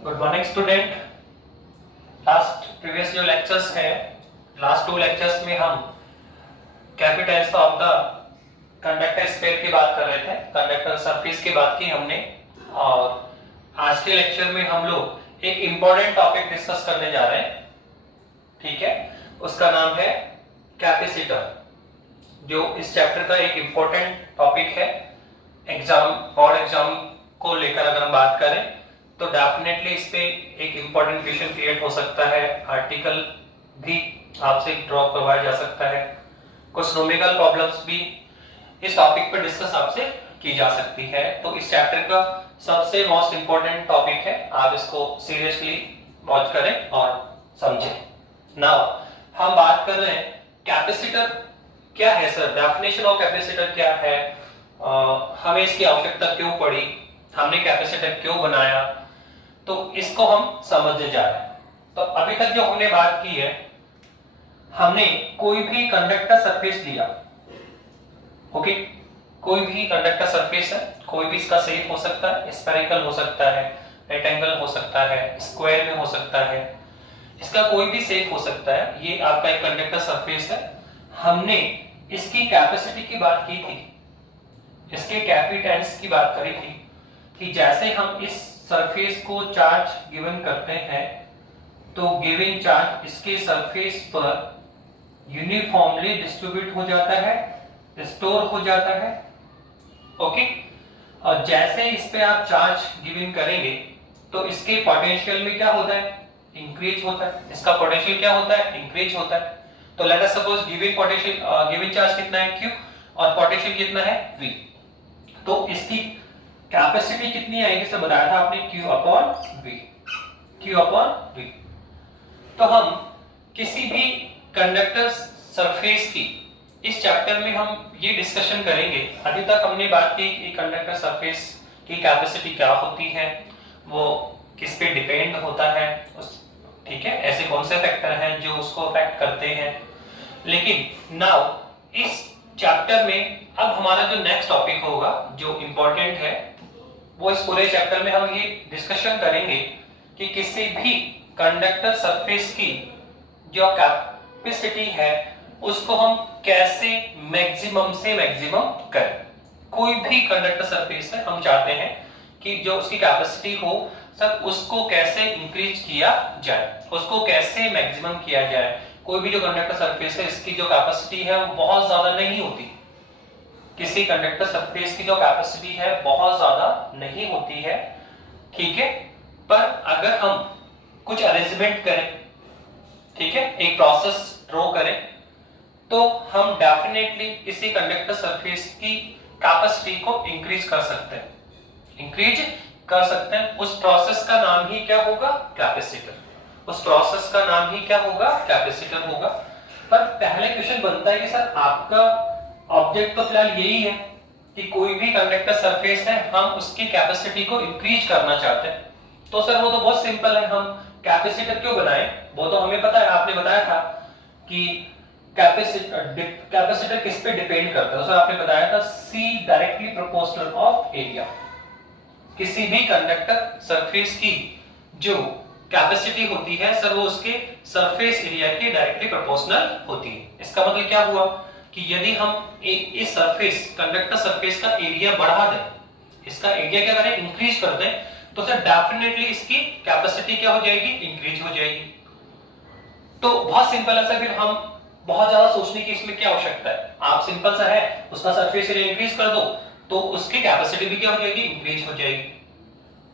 Good morning student. Last previous जो lectures हैं, last 2 lectures में हम Capitals of the conductor sphere की बात कर रहे थे, कंडक्टर सरफेस की बात की हमने। और आज के लेक्चर में हम लोग एक इंपॉर्टेंट टॉपिक डिस्कस करने जा रहे हैं, ठीक है। उसका नाम है कैपेसिटर, जो इस चैप्टर का एक इंपॉर्टेंट टॉपिक है। एग्जाम बोर्ड एग्जाम को लेकर अगर हम बात करें तो डेफिनेटली इस पे एक इंपॉर्टेंट क्वेश्चन क्रिएट हो सकता है। आर्टिकल भी आपसे ड्रॉ करवाया जा सकता है, कुछ न्यूमेरिकल प्रॉब्लम्स भी इस टॉपिक पे डिस्कस आपसे की जा सकती है। तो इस चैप्टर का सबसे मोस्ट इंपॉर्टेंट टॉपिक है, आप इसको सीरियसली वॉच करें और समझें। नाउ हम बात कर रहे हैं कैपेसिटर क्या है। सर, डेफिनेशन ऑफ कैपेसिटर क्या है, हमें इसकी आवश्यकता क्यों पड़ी, हमने कैपेसिटर क्यों बनाया, तो इसको हम समझने जा रहे हैं। तो अभी तक जो हमने बात की है, हमने कोई भी कंडक्टर सरफेस लिया, ओके, कोई भी कंडक्टर सरफेस है, कोई भी इसका शेप हो सकता है, स्फेरिकल हो सकता है, रेक्टेंगल हो सकता है, स्क्वायर में हो सकता है, इसका कोई भी शेप हो सकता है। ये आपका एक कंडक्टर सरफेस है। हमने इसकी कैपेसिटी की बात की थी, इसके कैपेसिटेंस की बात करी थी कि जैसे हम इस सरफेस को चार्ज गिवन करते हैं तो गिवन चार्ज इसके सरफेस पर यूनिफॉर्मली डिस्ट्रीब्यूट हो जाता है, स्टोर हो जाता है, ओके। और जैसे इस पे आप चार्ज गिवन करेंगे तो इसके पोटेंशियल में क्या होता है, इंक्रीज होता है। इसका पोटेंशियल क्या होता है, इंक्रीज होता है। तो let us suppose given potential, given charge कितना है Q और पोटेंशियल कितना है V। तो इसकी कैपेसिटी कितनी आएगी, सर बताया था आपने, Q upon V, Q upon V। तो हम किसी भी कंडक्टर सरफेस की इस चैप्टर में हम ये डिस्कशन करेंगे। अभी तक हमने बात की कि कंडक्टर सरफेस की कैपेसिटी क्या होती है, वो किस पे डिपेंड होता है, ठीक है, ऐसे कौन से फैक्टर हैं जो उसको अफेक्ट करते हैं। लेकिन नाउ इस चैप्टर में अब हमारा जो नेक्स्ट टॉपिक होगा, जो इंपॉर्टेंट है, वो इस पूरे चैप्टर में हम ये डिस्कशन करेंगे कि किसी भी कंडक्टर सरफेस की जो कैपेसिटी है उसको हम कैसे मैक्सिमम से मैक्सिमम करें। कोई भी कंडक्टर सरफेस है, हम चाहते हैं कि जो उसकी कैपेसिटी हो, सर उसको कैसे इंक्रीज किया जाए, उसको कैसे मैक्सिमम किया जाए। कोई भी जो कंडक्टर सरफेस है, इसकी जो कैपेसिटी है वो बहुत ज्यादा नहीं होती। किसी कंडक्टर सरफेस की जो कैपेसिटी है बहुत ज्यादा नहीं होती है, ठीक है। पर अगर हम कुछ अरेंजमेंट करें, ठीक है, एक प्रोसेस ड्रॉ करें, तो हम डेफिनेटली किसी कंडक्टर सरफेस की कैपेसिटी को इंक्रीज कर सकते हैं, इंक्रीज कर सकते हैं। उस प्रोसेस का नाम ही क्या होगा, कैपेसिटर। उस प्रोसेस का नाम ही क्या होगा, कैपेसिटर होगा। पर पहले क्वेश्चन बनता है कि सर आपका ऑब्जेक्ट तो फिलहाल यही है कि कोई भी कंडक्टर सरफेस है, हम उसकी कैपेसिटी को इंक्रीज करना चाहते हैं। तो सर वो तो बहुत सिंपल है, हम कैपेसिटर क्यों बनाएं, वो तो हमें पता है। आपने बताया था कि कैपेसिटर किस पे डिपेंड करता है, सर आपने बताया था C directly proportional of area. किसी भी कंडक्टर सरफेस की जो कैपेसिटी होती है, सर वो उसके सरफेस एरिया के डायरेक्टली प्रोपोर्शनल होती है। इसका मतलब क्या हुआ कि यदि हम इस सरफेस कंडक्टर सरफेस का एरिया बढ़ा दें, इसका एरिया क्या करें, इंक्रीज कर दें, तो सर डेफिनेटली इसकी कैपेसिटी क्या हो जाएगी, इंक्रीज हो जाएगी। तो बहुत सिंपल है सर, फिर हम बहुत ज्यादा सोचने की इसमें क्या आवश्यकता है। आप सिंपल सा है, उसका सरफेस एरिया इंक्रीज कर दो तो उसकी कैपेसिटी भी क्या हो जाएगी, इंक्रीज हो जाएगी।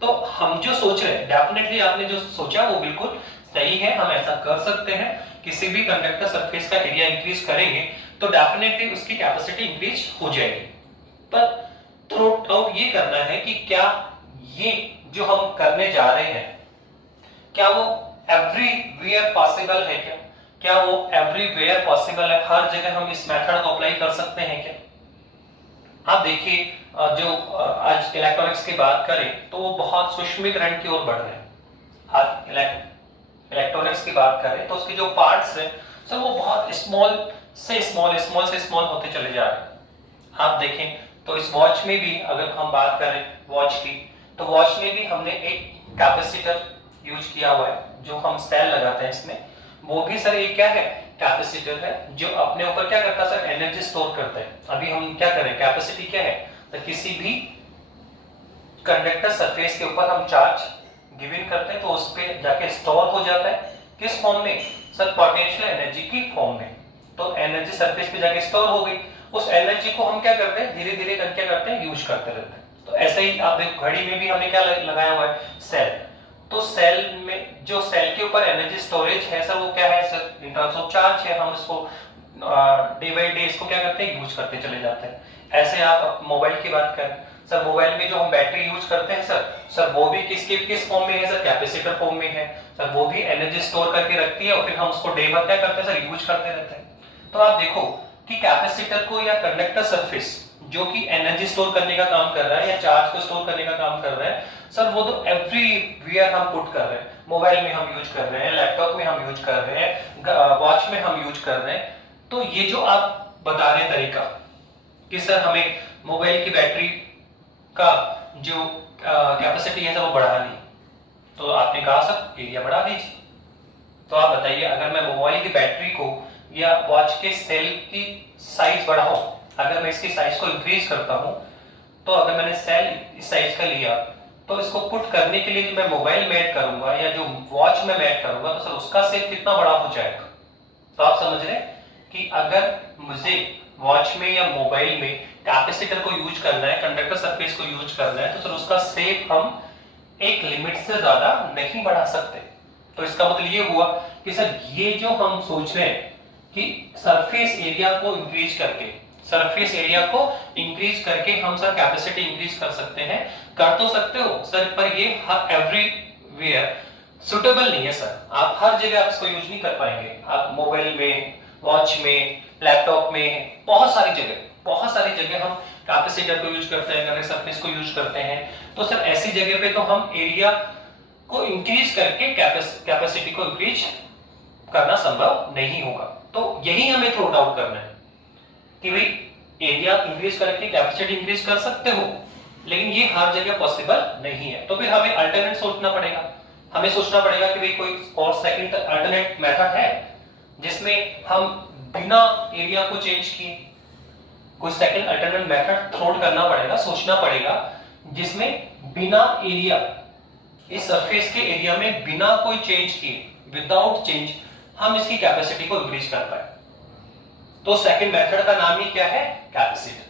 तो हम जो सोच रहे हैं, डेफिनेटली आपने जो सोचा वो बिल्कुल सही है, हम ऐसा कर सकते हैं। किसी भी कंडक्टर सरफेस का एरिया इंक्रीज करेंगे तो डेफिनेटली उसकी कैपेसिटी इंक्रीज हो जाएगी। पर थ्रो आउट ये करना है कि क्या ये जो हम करने जा रहे हैं, क्या वो एवरीवेयर पॉसिबल है, क्या वो एवरीवेयर पॉसिबल है, हर जगह हम इस मेथड को अप्लाई कर सकते हैं क्या। आप देखिए, जो आज इलेक्ट्रॉनिक्स की बात करें तो वो बहुत सूक्ष्म करंट की ओर बढ़ रहे हैं। आज इलेक्ट्रॉनिक्स की बात करें तो उसके जो पार्ट्स हैं, सर वो बहुत स्मॉल से स्मॉल होते चले जा रहे हैं। आप देखें तो इस वॉच में भी अगर हम बात करें वॉच की, तो वॉच में भी हमने एक कैपेसिटर यूज किया हुआ है, जो हम सेल लगाते हैं इसमें, वो भी सर ये क्या है, कैपेसिटर है, जो अपने ऊपर क्या करता है सर, एनर्जी स्टोर करता है। अभी हम क्या करें, कैपेसिटी क्या है, तो किसी भी कंडक्टर सरफेस के ऊपर हम चार्ज गिवन करते हैं तो उस पे जाके स्टोर हो जाता है, किस फॉर्म में सर, पोटेंशियल एनर्जी की फॉर्म में। तो एनर्जी सरफेस पे जाके स्टोर हो गई, उस एनर्जी को हम क्या करते हैं, धीरे धीरे करके क्या करते हैं, यूज करते रहते हैं। तो ऐसे ही आप देखो घड़ी में भी हमने क्या लगाया हुआ है, सेल। तो सेल में जो सेल के ऊपर एनर्जी स्टोरेज है सर, वो क्या है sir, in terms of charge है। हम इसको डे बाय डे इसको क्या करते हैं, यूज करते चले जाते हैं। ऐसे आप मोबाइल की बात करें सर, मोबाइल में जो हम बैटरी यूज करते हैं सर वो भी किस फॉर्म में है सर, कैपेसिटर फॉर्म में है सर। वो भी एनर्जी स्टोर करके रखती है और फिर हम उसको डे भर क्या करते हैं सर, यूज करते रहते हैं। तो आप देखो कि कैपेसिटर को या कंडक्टर सरफेस जो कि एनर्जी स्टोर करने का काम कर रहा है या चार्ज को स्टोर करने का काम कर रहा है सर, वो तो एवरीवेयर हम पुट कर रहे हैं। मोबाइल में हम यूज कर रहे हैं, लैपटॉप में हम यूज कर रहे हैं, वॉच में हम यूज कर रहे हैं। तो ये जो आप बता रहे तरीका कि सर हमें मोबाइल की बैटरी का जो कैपेसिटी है वो बढ़ा ली, तो आपने कहा सर एरिया बढ़ा दीजिए। तो आप बताइए, अगर मैं मोबाइल की बैटरी को या वॉच के सेल की साइज बढ़ाऊं, अगर मैं इसकी साइज को इंक्रीज करता हूं, तो अगर मैंने सेल इस साइज का लिया तो इसको पुट करने के लिए जो मैं मोबाइल में ऐड करूंगा या जो वॉच में ऐड करूंगा, तो सर उसका सेल कितना बड़ा हो जाएगा। तो आप समझ रहे हैं कि अगर मुझे वॉच में या मोबाइल में कैपेसिटर को यूज करना है, कंडक्टर सरफेस को यूज करना है, तो सर उसका शेप हम एक लिमिट से ज्यादा नहीं बढ़ा सकते। तो इसका मतलब ये हुआ कि सर ये जो हम सोच रहे हैं कि सरफेस एरिया को इंक्रीज करके, सरफेस एरिया को इंक्रीज करके हम सर कैपेसिटी इंक्रीज कर सकते हैं। कर तो सकते हो सर, पर ये एवरीवेयर सुटेबल नहीं है सर। आप हर जगह आप इसको यूज नहीं कर पाएंगे। आप मोबाइल में, वॉच में, लैपटॉप में, बहुत सारी जगह हम कैपेसिटर को यूज करते हैं, कंडक्टर सरफेस को यूज करते हैं। तो सर ऐसी जगह पे तो हम एरिया को इंक्रीज करके कैपेसिटी को इंक्रीज करना संभव नहीं होगा। तो यही हमें थ्रो आउट करना है कि भाई एरिया इंक्रीज करके कैपेसिटी इंक्रीज कर सकते हो, लेकिन ये हर जगह पॉसिबल नहीं है। तो फिर हमें अल्टरनेट सोचना पड़ेगा। हमें सोचना पड़ेगा कि भाई कोई और सेकंड अल्टरनेट मेथड है जिसमें हम बिना एरिया को चेंज किए कोई सेकंड अल्टरनेट मेथड थ्रो करना पड़ेगा, सोचना पड़ेगा, जिसमें बिना एरिया, इस सरफेस के एरिया में बिना कोई चेंज किए, विदाउट चेंज हम इसकी कैपेसिटी को इंक्रीज कर पाए। तो सेकंड मेथड का नाम ही क्या है, कैपेसिटर।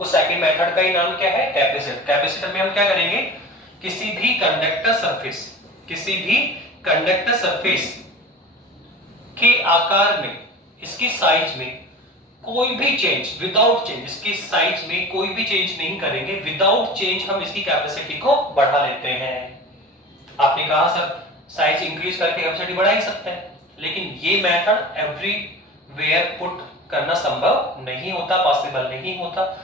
उस सेकंड मेथड का ही नाम क्या है, कैपेसिटर। कैपेसिटर में हम क्या करेंगे, किसी भी कंडक्टर सरफेस के आकार में, इसकी साइज में कोई भी चेंज, विदाउट चेंज, इसकी साइज में कोई भी चेंज नहीं करेंगे, विदाउट चेंज हम इसकी कैपेसिटी को बढ़ा लेते हैं। आपने कहा सर साइज इंक्रीज करके कैपेसिटी बढ़ा ही सकते हैं, लेकिन ये मेथड एवरीवेयर पुट करना संभव नहीं होता, पॉसिबल नहीं होता।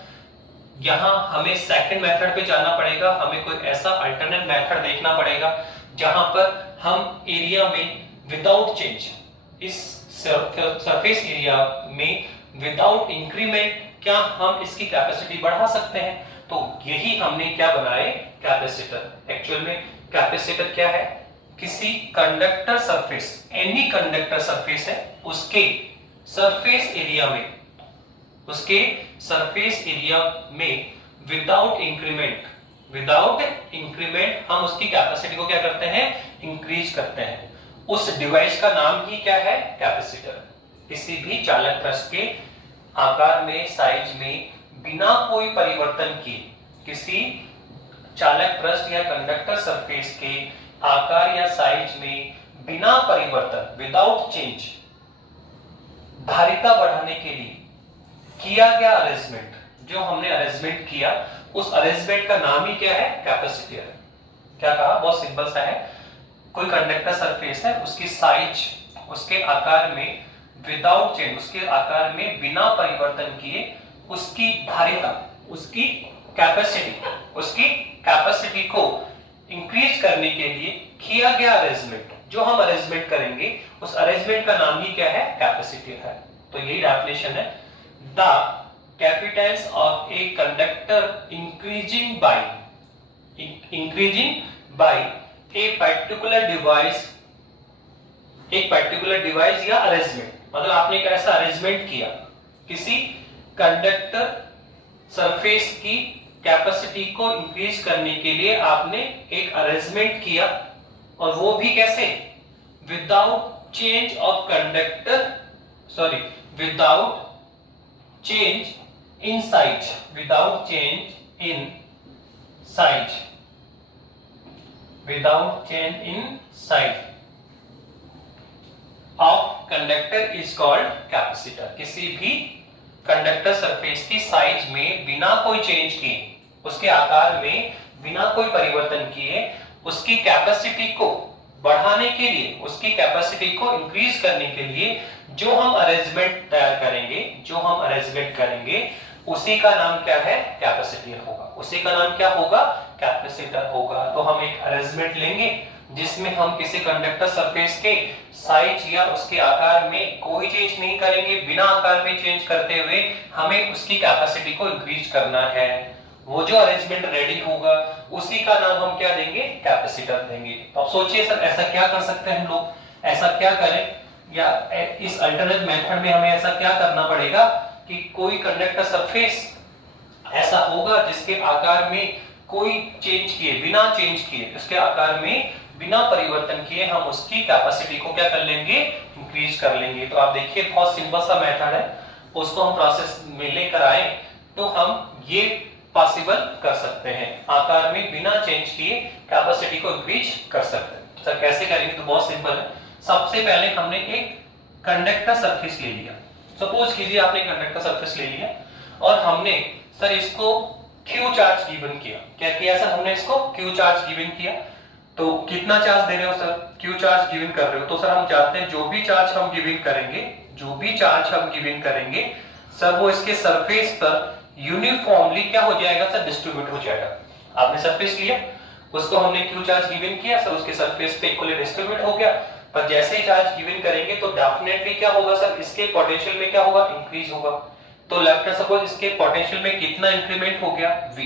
यहां हमें सेकंड मेथड पे जाना पड़ेगा। हमें कोई ऐसा अल्टरनेट मेथड देखना पड़ेगा जहां पर हम एरिया में विदाउट चेंज, इस सरफेस एरिया में विदाउट इंक्रीमेंट क्या हम इसकी कैपेसिटी बढ़ा सकते हैं। तो यही हमने क्या बनाए, कैपेसिटर। एक्चुअल में कैपेसिटर क्या है, किसी conductor surface, any conductor surface है, उसके सरफेस एरिया में विदाउट इंक्रीमेंट हम उसकी कैपेसिटी को क्या करते हैं, इंक्रीज करते हैं। उस डिवाइस का नाम ही क्या है, कैपेसिटर। किसी भी चालक पृष्ठ के आकार में, साइज में बिना कोई परिवर्तन किए, किसी चालक पृष्ठ या कंडक्टर सरफेस के आकार या साइज में बिना परिवर्तन, विदाउट चेंज, धारिता बढ़ाने के लिए किया गया अरेंजमेंट, जो हमने अरेंजमेंट किया, उस अरेंजमेंट का नाम ही क्या है, कैपेसिटर। क्या कहा, बहुत सिंपल सा है। कोई कंडक्टर सरफेस है, उसकी साइज, उसके आकार में विदाउट चेंज, उसके आकार में बिना परिवर्तन किए उसकी धारिता, उसकी कैपेसिटी को इंक्रीज करने के लिए किया गया अरेंजमेंट, जो हम अरेंजमेंट करेंगे उस अरेंजमेंट का नाम ही क्या है, कैपेसिटर है। तो यही डेफिनेशन है, the capacitance of a conductor increasing by एक पर्टिकुलर डिवाइस या अरेंजमेंट, मतलब आपने एक ऐसा अरेंजमेंट किया, किसी कंडक्टर सरफेस की कैपेसिटी को इंक्रीज करने के लिए आपने एक अरेंजमेंट किया, और वो भी कैसे, without change of conductor, without change in size, without change in size, without change in size of conductor is called capacitor. किसी भी कंडक्टर सरफेस की साइज में बिना कोई चेंज किए, उसके आकार में बिना कोई परिवर्तन किए, उसकी कैपेसिटी को बढ़ाने के लिए, उसकी कैपेसिटी को इंक्रीज करने के लिए जो हम अरेंजमेंट तैयार करेंगे, जो हम अरेंजमेंट करेंगे, उसी का नाम क्या है, कैपेसिटर होगा। उसी का नाम क्या होगा, कैपेसिटर होगा। तो हम एक अरेंजमेंट लेंगे जिसमें हम किसी कंडक्टर सरफेस के साइज या उसके आकार में कोई चेंज नहीं करेंगे, बिना आकार में चेंज करते हुए हमें उसकी कैपेसिटी को इंक्रीज करना है। वो जो अरेंजमेंट रेडी होगा उसी का नाम हम क्या देंगे, कैपेसिटर देंगे। तो अब सोचिए सर, ऐसा क्या कर सकते हैं हम लोग, ऐसा क्या करें, या इस अल्टरनेट मेथड में हमें ऐसा क्या करना पड़ेगा कि कोई कंडक्टर सरफेस ऐसा होगा जिसके आकार में कोई चेंज किए, बिना चेंज किए, उसके आकार में बिना परिवर्तन किए हम उसकी कैपेसिटी को क्या कर लेंगे, इंक्रीज कर लेंगे। तो आप देखिए बहुत सिंपल सा मेथड है, उसको हम प्रोसेस में लेकर आए तो हम ये पॉसिबल कर सकते हैं, आकार में बिना चेंज किए कैपेसिटी को इंक्रीज कर सकते हैं। सर कैसे करेंगे, तो बहुत सिंपल है। सबसे पहले हमने एक कंडक्टर सरफेस ले लिया, सपोज कीजिए आपने कंडक्टर सरफेस ले लिया और हमने सर इसको क्यू चार्ज गिवन किया। क्या किया सर, हमने इसको क्यू चार्ज गिवन किया। तो कितना चार्ज दे रहे हो सर, क्यू चार्ज गिवन कर रहे हो, तो सर हम चाहते हैं जो भी चार्ज हम गिवन करेंगे, जो भी चार्ज हम गिवन करेंगे सर वो इसके सरफेस पर यूनिफॉर्मली क्या हो जाएगा सर, डिस्ट्रीब्यूट हो जाएगा। आपने सरफेस लिया, उसको हमने क्यू चार्ज गिवन किया, सर उसके सरफेस पे इक्वली डिस्ट्रीब्यूट हो गया। पर जैसे ही चार्ज गिवन करेंगे तो डेफिनेटली क्या होगा सर, इसके पोटेंशियल में क्या होगा, इंक्रीज होगा। तो लेफ्ट हैंड सपोज इसके पोटेंशियल में कितना इंक्रीमेंट हो गया, v।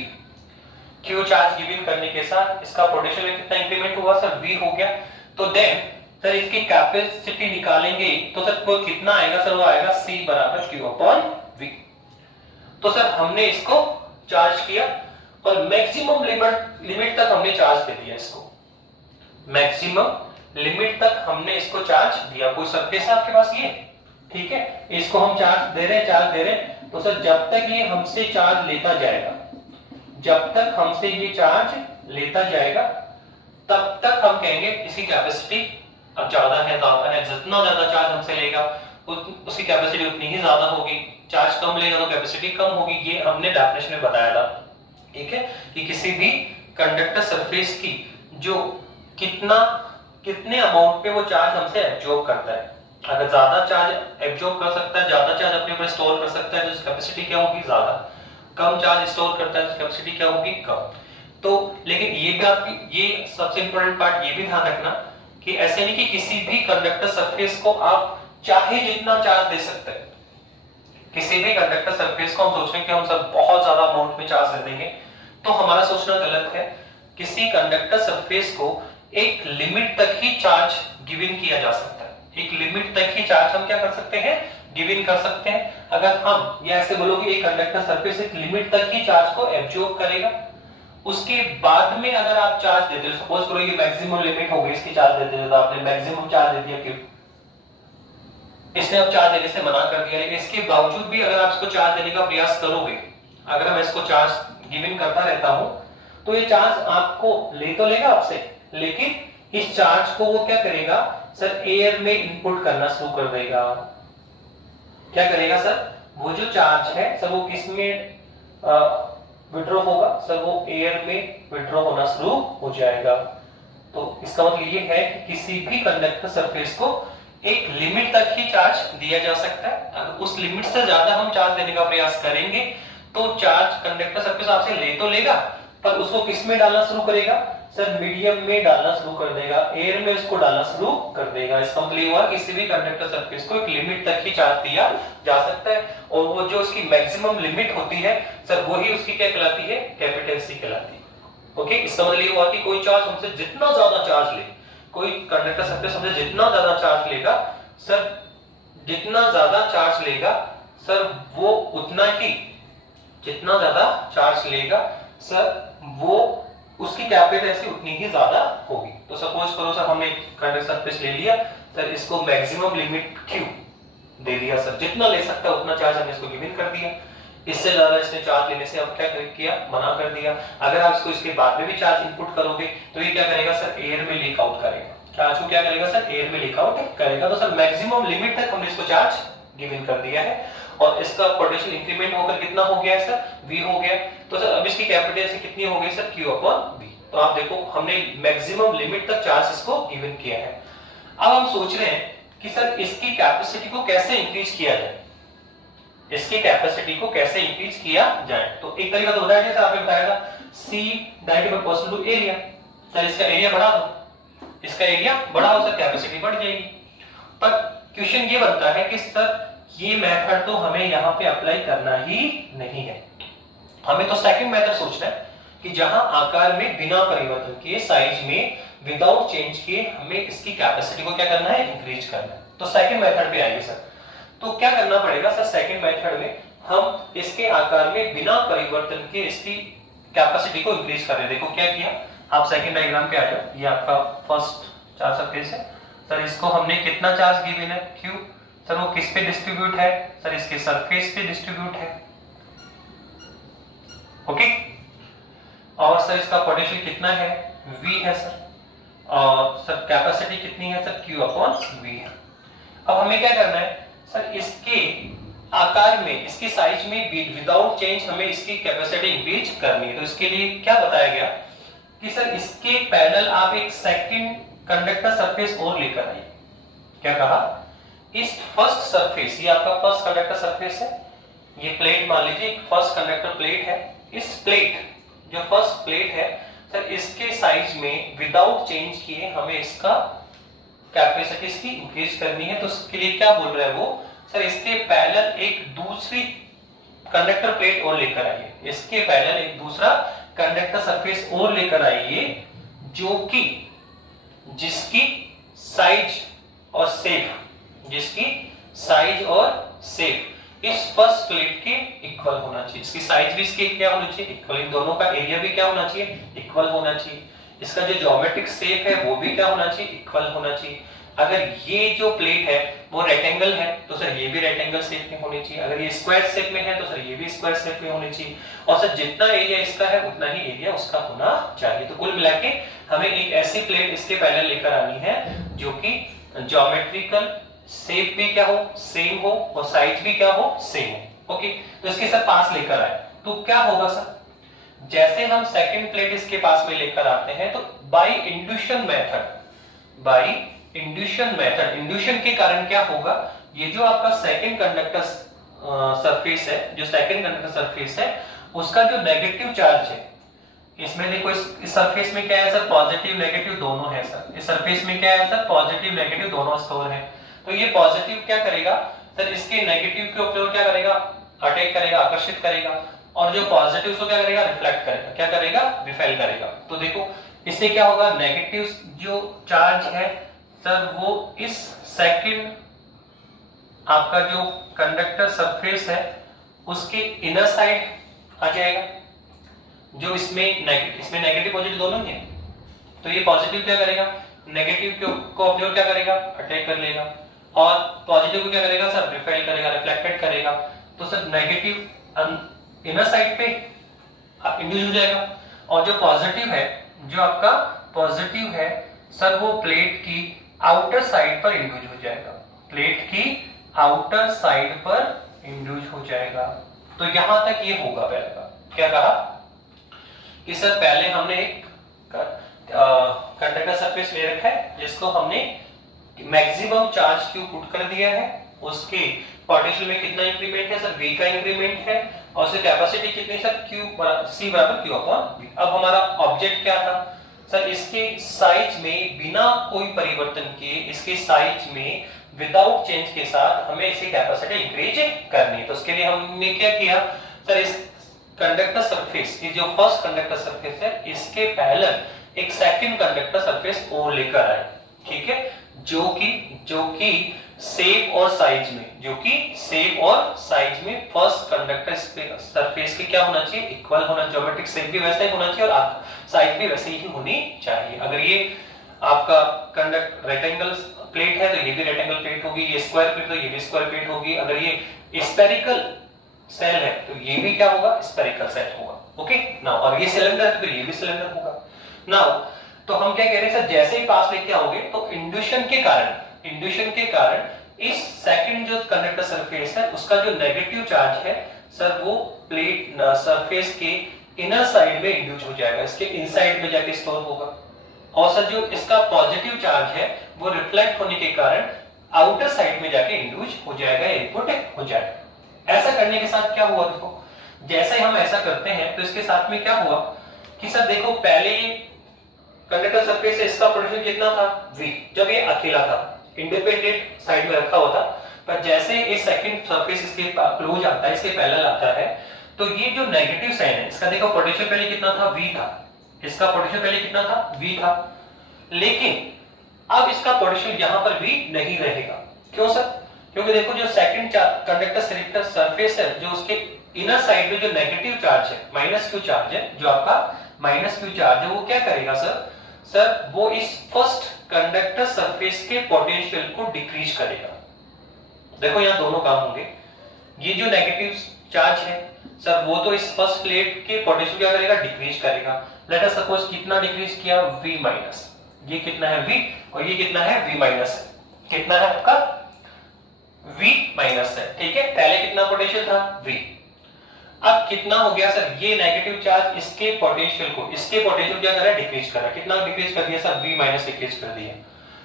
क्यू चार्ज गिवन करने के साथ इसका पोटेंशियल में कितना इंक्रीमेंट हुआ सर, v हो गया। तो देन सर इसकी कैपेसिटी निकालेंगे तो सर वो कितना आएगा सर, वो आएगा c बराबर q अपॉन v। तो सर हमने इसको चार्ज किया और मैक्सिमम लिमिट तक हमने चार्ज दे दिया इसको, मैक्सिमम लिमिट तक हमने इसको चार्ज दिया। कोई सरफेस है आपके पास ये, ठीक है, इसको हम चार्ज दे रहे हैं, चार्ज दे रहे हैं। तो सर जब तक ये हमसे चार्ज लेता जाएगा, जब तक हमसे ये चार्ज लेता जाएगा तब तक हम कहेंगे इसकी कैपेसिटी अब ज्यादा है, ज्यादा है। जितना ज्यादा चार्ज हमसे लेगा उसकी कैपेसिटी उतनी ही ज्यादा होगी, चार्ज कम लेगा तो कैपेसिटी कम होगी। ये हमने डेफिनेशन में बताया था, ठीक है, कि किसी भी कंडक्टर सरफेस की जो कितने अमाउंट पे वो चार्ज हमसे एब्जॉर्ब करता है। अगर ज्यादा चार्ज एब्जॉर्ब कर सकता है, ज्यादा चार्ज अपने ऊपर स्टोर कर सकता है, तो कैपेसिटी क्या होगी, ज्यादा। कम चार्ज स्टोर करता है तो कैपेसिटी क्या होगी, कम। तो लेकिन ये भी आपकी, ये सबसे इंपॉर्टेंट पार्ट ये भी ध्यान रखना कि ऐसे नहीं कि किसी भी कंडक्टर सरफेस को आप चाहे जितना चार्ज दे सकते हैं। किसी भी कंडक्टर सरफेस को हम सोच रहे हैं कि हम सब बहुत ज्यादा अमाउंट में चार्ज दे देंगे, तो हमारा सोचना गलत है। किसी कंडक्टर सरफेस को एक लिमिट तक ही चार्ज गिवन किया जा सकता है, एक लिमिट तक ही चार्ज हम क्या कर सकते हैं, गिवन कर सकते हैं। अगर हम या ऐसे बोलो कि एक कंडक्टर सरफेस एक लिमिट तक ही चार्ज को एब्जॉर्ब करेगा, उसके बाद में अगर आप चार्ज देते हो, सपोज करो ये मैक्सिमम लिमिट हो गई इसकी चार्ज देते हो, तो आपने मैक्सिमम चार्ज दे दिया, क्यों, इसने अब चार्ज देने से मना कर दिया। लेकिन इसके बावजूद भी अगर आप इसको चार्ज देने का प्रयास करोगे, अगर मैं इसको चार्ज गिवन करता रहता हूं, तो ये चार्ज आपको ले तो लेगा आपसे, लेकिन इस चार्ज को वो क्या करेगा सर, एयर में इनपुट करना शुरू कर देगा। क्या करेगा सर, वो जो चार्ज है सर वो किस में विड्रॉ होगा सर, वो एयर में विड्रॉ होना शुरू हो जाएगा। तो इसका मतलब ये है कि किसी भी कंडक्टर सरफेस को एक लिमिट तक ही चार्ज दिया जा सकता है। अगर उस लिमिट से ज्यादा हम चार्ज देने का प्रयास करेंगे तो चार्ज कंडक्टर सरफेस आपसे ले तो लेगा, पर उसको किस में डालना शुरू करेगा सर, मीडियम में डालना शुरू कर देगा, एयर में उसको डालना शुरू कर देगा। इसका मतलब ये हुआ किसी भी कंडक्टर सरफेस को एक लिमिट तक ही चार्ज दिया जा सकता है, और वो जो उसकी मैक्सिमम लिमिट होती है सर वही उसकी क्या कहलाती है, कैपेसिटी कहलाती है। ओके, इसका मतलब ये हुआ कि कोई चार्ज हमसे जितना ज्यादा चार्ज ले, कोई कंडक्टर सरफेस हमसे जितना ज्यादा चार्ज लेगा सर, जितना ज्यादा चार्ज लेगा सर वो उतना ही, जितना ज्यादा चार्ज लेगा सर वो उसकी कैपेसिटी उतनी ही ज्यादा होगी। तो सपोज करो सर हमने कंडक्टर सरफेस ले लिया सर, इसको मैक्सिमम लिमिट Q दे दिया सर, जितना ले सकता है उतना चार्ज हमने इसको गिवन कर दिया। इससे ज्यादा इसने चार्ज लेने से अब क्या किया, मना कर दिया। अगर आप इसको इसके बाद में भी चार्ज इनपुट करोगे तो ये क्या करेगा सर, एयर में लीक आउट करेगा। चार्ज को क्या करेगा सर, एयर में लीक आउट करेगा। तो सर मैक्सिमम लिमिट तक हमने इसको चार्ज गिवन कर दिया है और इसका पोटेंशियल इंक्रीमेंट होकर कितना हो गया है सर, V हो गया। तो सर अब इसकी कैपेसिटी कितनी हो गई सर, Q/V। तो आप देखो हमने मैक्सिमम लिमिट तक चार्ज इसको गिवन किया है। अब हम सोच रहे हैं कि सर इसकी कैपेसिटी को कैसे इंक्रीज किया जाए, इसकी कैपेसिटी को कैसे इंक्रीज किया जाए। तो एक तरीका तो बताया जैसे आपने बताया था, C directly to area. Sir इसका एरिया बढ़ा दो, इसका एरिया बढ़ाओ सर, कैपेसिटी बढ़ जाएगी। पर क्वेश्चन ये बनता है कि सर ये मेथड तो हमें यहाँ पे अप्लाई करना ही नहीं है, हमें तो सेकंड मेथड सोचना है कि जहां आकार में बिना परिवर्तन किए, साइज में विदाउट चेंज किए हमें इसकी कैपेसिटी को क्या करना है, इंक्रीज करना है। तो सेकंड मेथड पे आएंगे सर। तो क्या करना पड़ेगा सर, सेकंड मेथड में हम इसके आकार में बिना परिवर्तन के इसकी कैपेसिटी को इंक्रीज कर रहे हैं। देखो क्या किया, आप सेकंड डायग्राम पे आ जाओ, ये आपका फर्स्ट चार्ज सरफेस है सर, इसको हमने कितना चार्ज गिवन है, Q। सर वो किस पे डिस्ट्रीब्यूट है सर, इसके सरफेस पे डिस्ट्रीब्यूट है। ओके, और सर इसका पोटेंशियल कितना है, V है सर, और सर कैपेसिटी कितनी है सर, Q/V है। अब हमें क्या करना है सर, इसके आकार में, इसकी साइज में विदाउट चेंज हमें इसकी कैपेसिटी इंक्रीज करनी है। तो इसके लिए क्या बताया गया कि सर इसके पैरेलल आप एक सेकंड कंडक्टर सरफेस और लेकर आइए। क्या कहा, इस फर्स्ट सरफेस, ये आपका फर्स्ट कंडक्टर सरफेस है, ये प्लेट मान लीजिए फर्स्ट कंडक्टर प्लेट है। इस प्लेट, जो फर्स्ट प्लेट है सर, इसके साइज में विदाउट चेंज किए हमें इसका कैपेसिटी इसकी इंक्रीज करनी है। तो इसके लिए क्या बोल रहा है वो सर, इसके पैरेलल एक दूसरी कंडक्टर प्लेट और लेकर आइए, इसके पैरेलल एक दूसरा कंडक्टर सरफेस और लेकर आइए, जो कि जिसकी साइज और शेप, जिसकी साइज और शेप इस फर्स्ट प्लेट के इक्वल होना चाहिए। इसकी साइज भी इसके क्या होना चाहिए, इक्वल। इन दोनों का एरिया भी क्या होना चाहिए, इक्वल होना चाहिए। इसका जो ज्योमेट्रिक शेप है वो भी क्या होना चाहिए, इक्वल होना चाहिए। अगर ये जो प्लेट है वो रेक्टेंगल है तो सर ये भी रेक्टेंगल शेप में होनी चाहिए। अगर ये स्क्वायर शेप में है तो सर ये भी स्क्वायर शेप में होनी चाहिए। और सर जितना एरिया इसका है उतना ही एरिया उसका होना चाहिए। तो कुल मिला के हमें एक ऐसी प्लेट इसके पैरेलल लेकर आनी है जो कि ज्योमेट्रिकल शेप भी क्या हो, सेम हो, और साइज भी क्या हो, सेम हो। ओके, तो इसके साथ पास लेकर आए तो क्या होगा सर, जैसे हम सेकंड प्लेट इसके पास में लेकर आते हैं तो बाय इंड्यूशन मेथड, बाय इंड्यूशन मेथड, इंड्यूशन के कारण क्या होगा, ये जो आपका सेकंड कंडक्टर सरफेस है, जो सेकंड कंडक्टर सरफेस है उसका जो नेगेटिव चार्ज है, इसमें देखो इस सरफेस में क्या है सर, पॉजिटिव नेगेटिव दोनों है सर। इस सरफेस में क्या है सर, पॉजिटिव नेगेटिव दोनों स्टोर है। तो ये पॉजिटिव क्या करेगा सर, इसके नेगेटिव के ऊपर क्या करेगा, अटैक करेगा, आकर्षित करेगा, और जो पॉजिटिव को क्या करेगा, रिफ्लेक्ट करेगा, क्या करेगा, रिपेल करेगा। तो देखो इससे क्या होगा, नेगेटिव जो चार्ज है सर वो इस सेकंड आपका जो कंडक्टर सरफेस है उसके इनर साइड आ जाएगा, जो इसमें नेगेटिव पॉजिटिव दोनों ही है। तो ये पॉजिटिव क्या करेगा, नेगेटिव को ऑब्जर्व क्या करेगा, अटैक कर लेगा, और पॉजिटिव को क्या करेगा सर, रिपेल करेगा, रिफ्लेक्टेड करेगा। तो सर नेगेटिव इनर साइड पे इंड्यूस हो जाएगा, और जो पॉजिटिव है, जो आपका पॉजिटिव है सर वो प्लेट की आउटर साइड पर इंड्यूस हो जाएगा, प्लेट की आउटर साइड पर इंड्यूस हो जाएगा। तो यहां तक ये होगा। पहले का क्या कहा कि सर पहले हमने एक कंडक्टर सरफेस ले रखा है जिसको हमने मैक्सिमम चार्ज Q पुट कर दिया है, उसके पोटेंशियल में कितना इंक्रीमेंट है सर, V का इंक्रीमेंट है, और उसकी कैपेसिटी कितनी सर, C बराबर Q/V। अब हमारा ऑब्जेक्ट क्या था सर, इसके साइज में बिना कोई परिवर्तन किए, इसके साइज में विदाउट चेंज के साथ हमें इसकी कैपेसिटी इंक्रीज करनी है। तो उसके लिए हमने क्या किया सर, इस कंडक्टर सरफेस, ये जो फर्स्ट कंडक्टर सरफेस है इसके पैरेलल एक सेकंड कंडक्टर सरफेस और लेकर आए, ठीक है, जो कि शेप और साइज में, जो कि शेप और साइज में फर्स्ट कंडक्टर सरफेस के क्या होना चाहिए, इक्वल होना, ज्योमेट्रिक शेप भी वैसा ही होना चाहिए और साइज भी वैसे ही होनी चाहिए। अगर ये आपका कंडक्ट रेक्टेंगल प्लेट है तो ये भी रेक्टेंगल प्लेट होगी, ये स्क्वायर प्लेट तो ये भी स्क्वायर प्लेट होगी, अगर ये स्फेरिकल सेल है तो ये भी क्या होगा, स्फेरिकल सेल होगा। ओके नाउ, और ये सिलेंडर है तो ये भी सिलेंडर होगा। नाउ तो हम क्या कह रहे हैं सर, जैसे ही पास लेके आओगे तो इंड्यूशन के कारण इस सेकंड जो कंडक्टर सरफेस है उसका जो नेगेटिव चार्ज है सर वो प्लेट सरफेस के इनर साइड में इंड्यूस हो जाएगा, इसके इनसाइड में जाके स्टोर होगा। और सर जो इसका पॉजिटिव चार्ज है वो रिफ्लेक्ट होने के कारण आउटर साइड में जाके इंड्यूस हो जाएगा, इनपुट हो जाएगा। ऐसा करने के साथ क्या हुआ, देखो जैसे हम ऐसा करते हैं तो इसके साथ में क्या हुआ कि सर देखो पहले कंडक्टर सरफेस है, इसका पोटेंशियल कितना था v, जब ये अकेला था, इंडिपेंडेंट साइड में रखा होता, पर जैसे ये सेकंड सरफेस इसके क्लोज आता है, इसके पैरेलल आता है, तो ये जो नेगेटिव साइन है इसका देखो पोटेंशियल पहले कितना था v था, इसका पोटेंशियल पहले कितना था v था, लेकिन अब इसका पोटेंशियल यहां पर v नहीं रहेगा। क्यों सर, क्योंकि देखो जो सेकंड कंडक्टर सरफेस है जो उसके इनर साइड में जो नेगेटिव चार्ज है, माइनस क्यू चार्ज है, जो आपका माइनस क्यू चार्ज है, वो क्या करेगा सर वो इस फर्स्ट कंडक्टर सरफेस के पोटेंशियल को डिक्रीज करेगा। देखो यहां दोनों काम होंगे, ये जो नेगेटिव चार्ज है सर वो तो इस फर्स्ट प्लेट के पोटेंशियल क्या करेगा, डिक्रीज करेगा। लेट अस सपोज कितना डिक्रीज किया, v माइनस, ये कितना है v और ये कितना है v माइनस, कितना है आपका v माइनस है, ठीक है, पहले कितना पोटेंशियल था v, अब कितना हो गया सर, ये नेगेटिव चार्ज इसके पोटेंशियल क्या कर रहा है, डिक्रीज कर रहा है, कितना डिक्रीज कर दिया सर, v माइनस डिक्रीज कर दिया।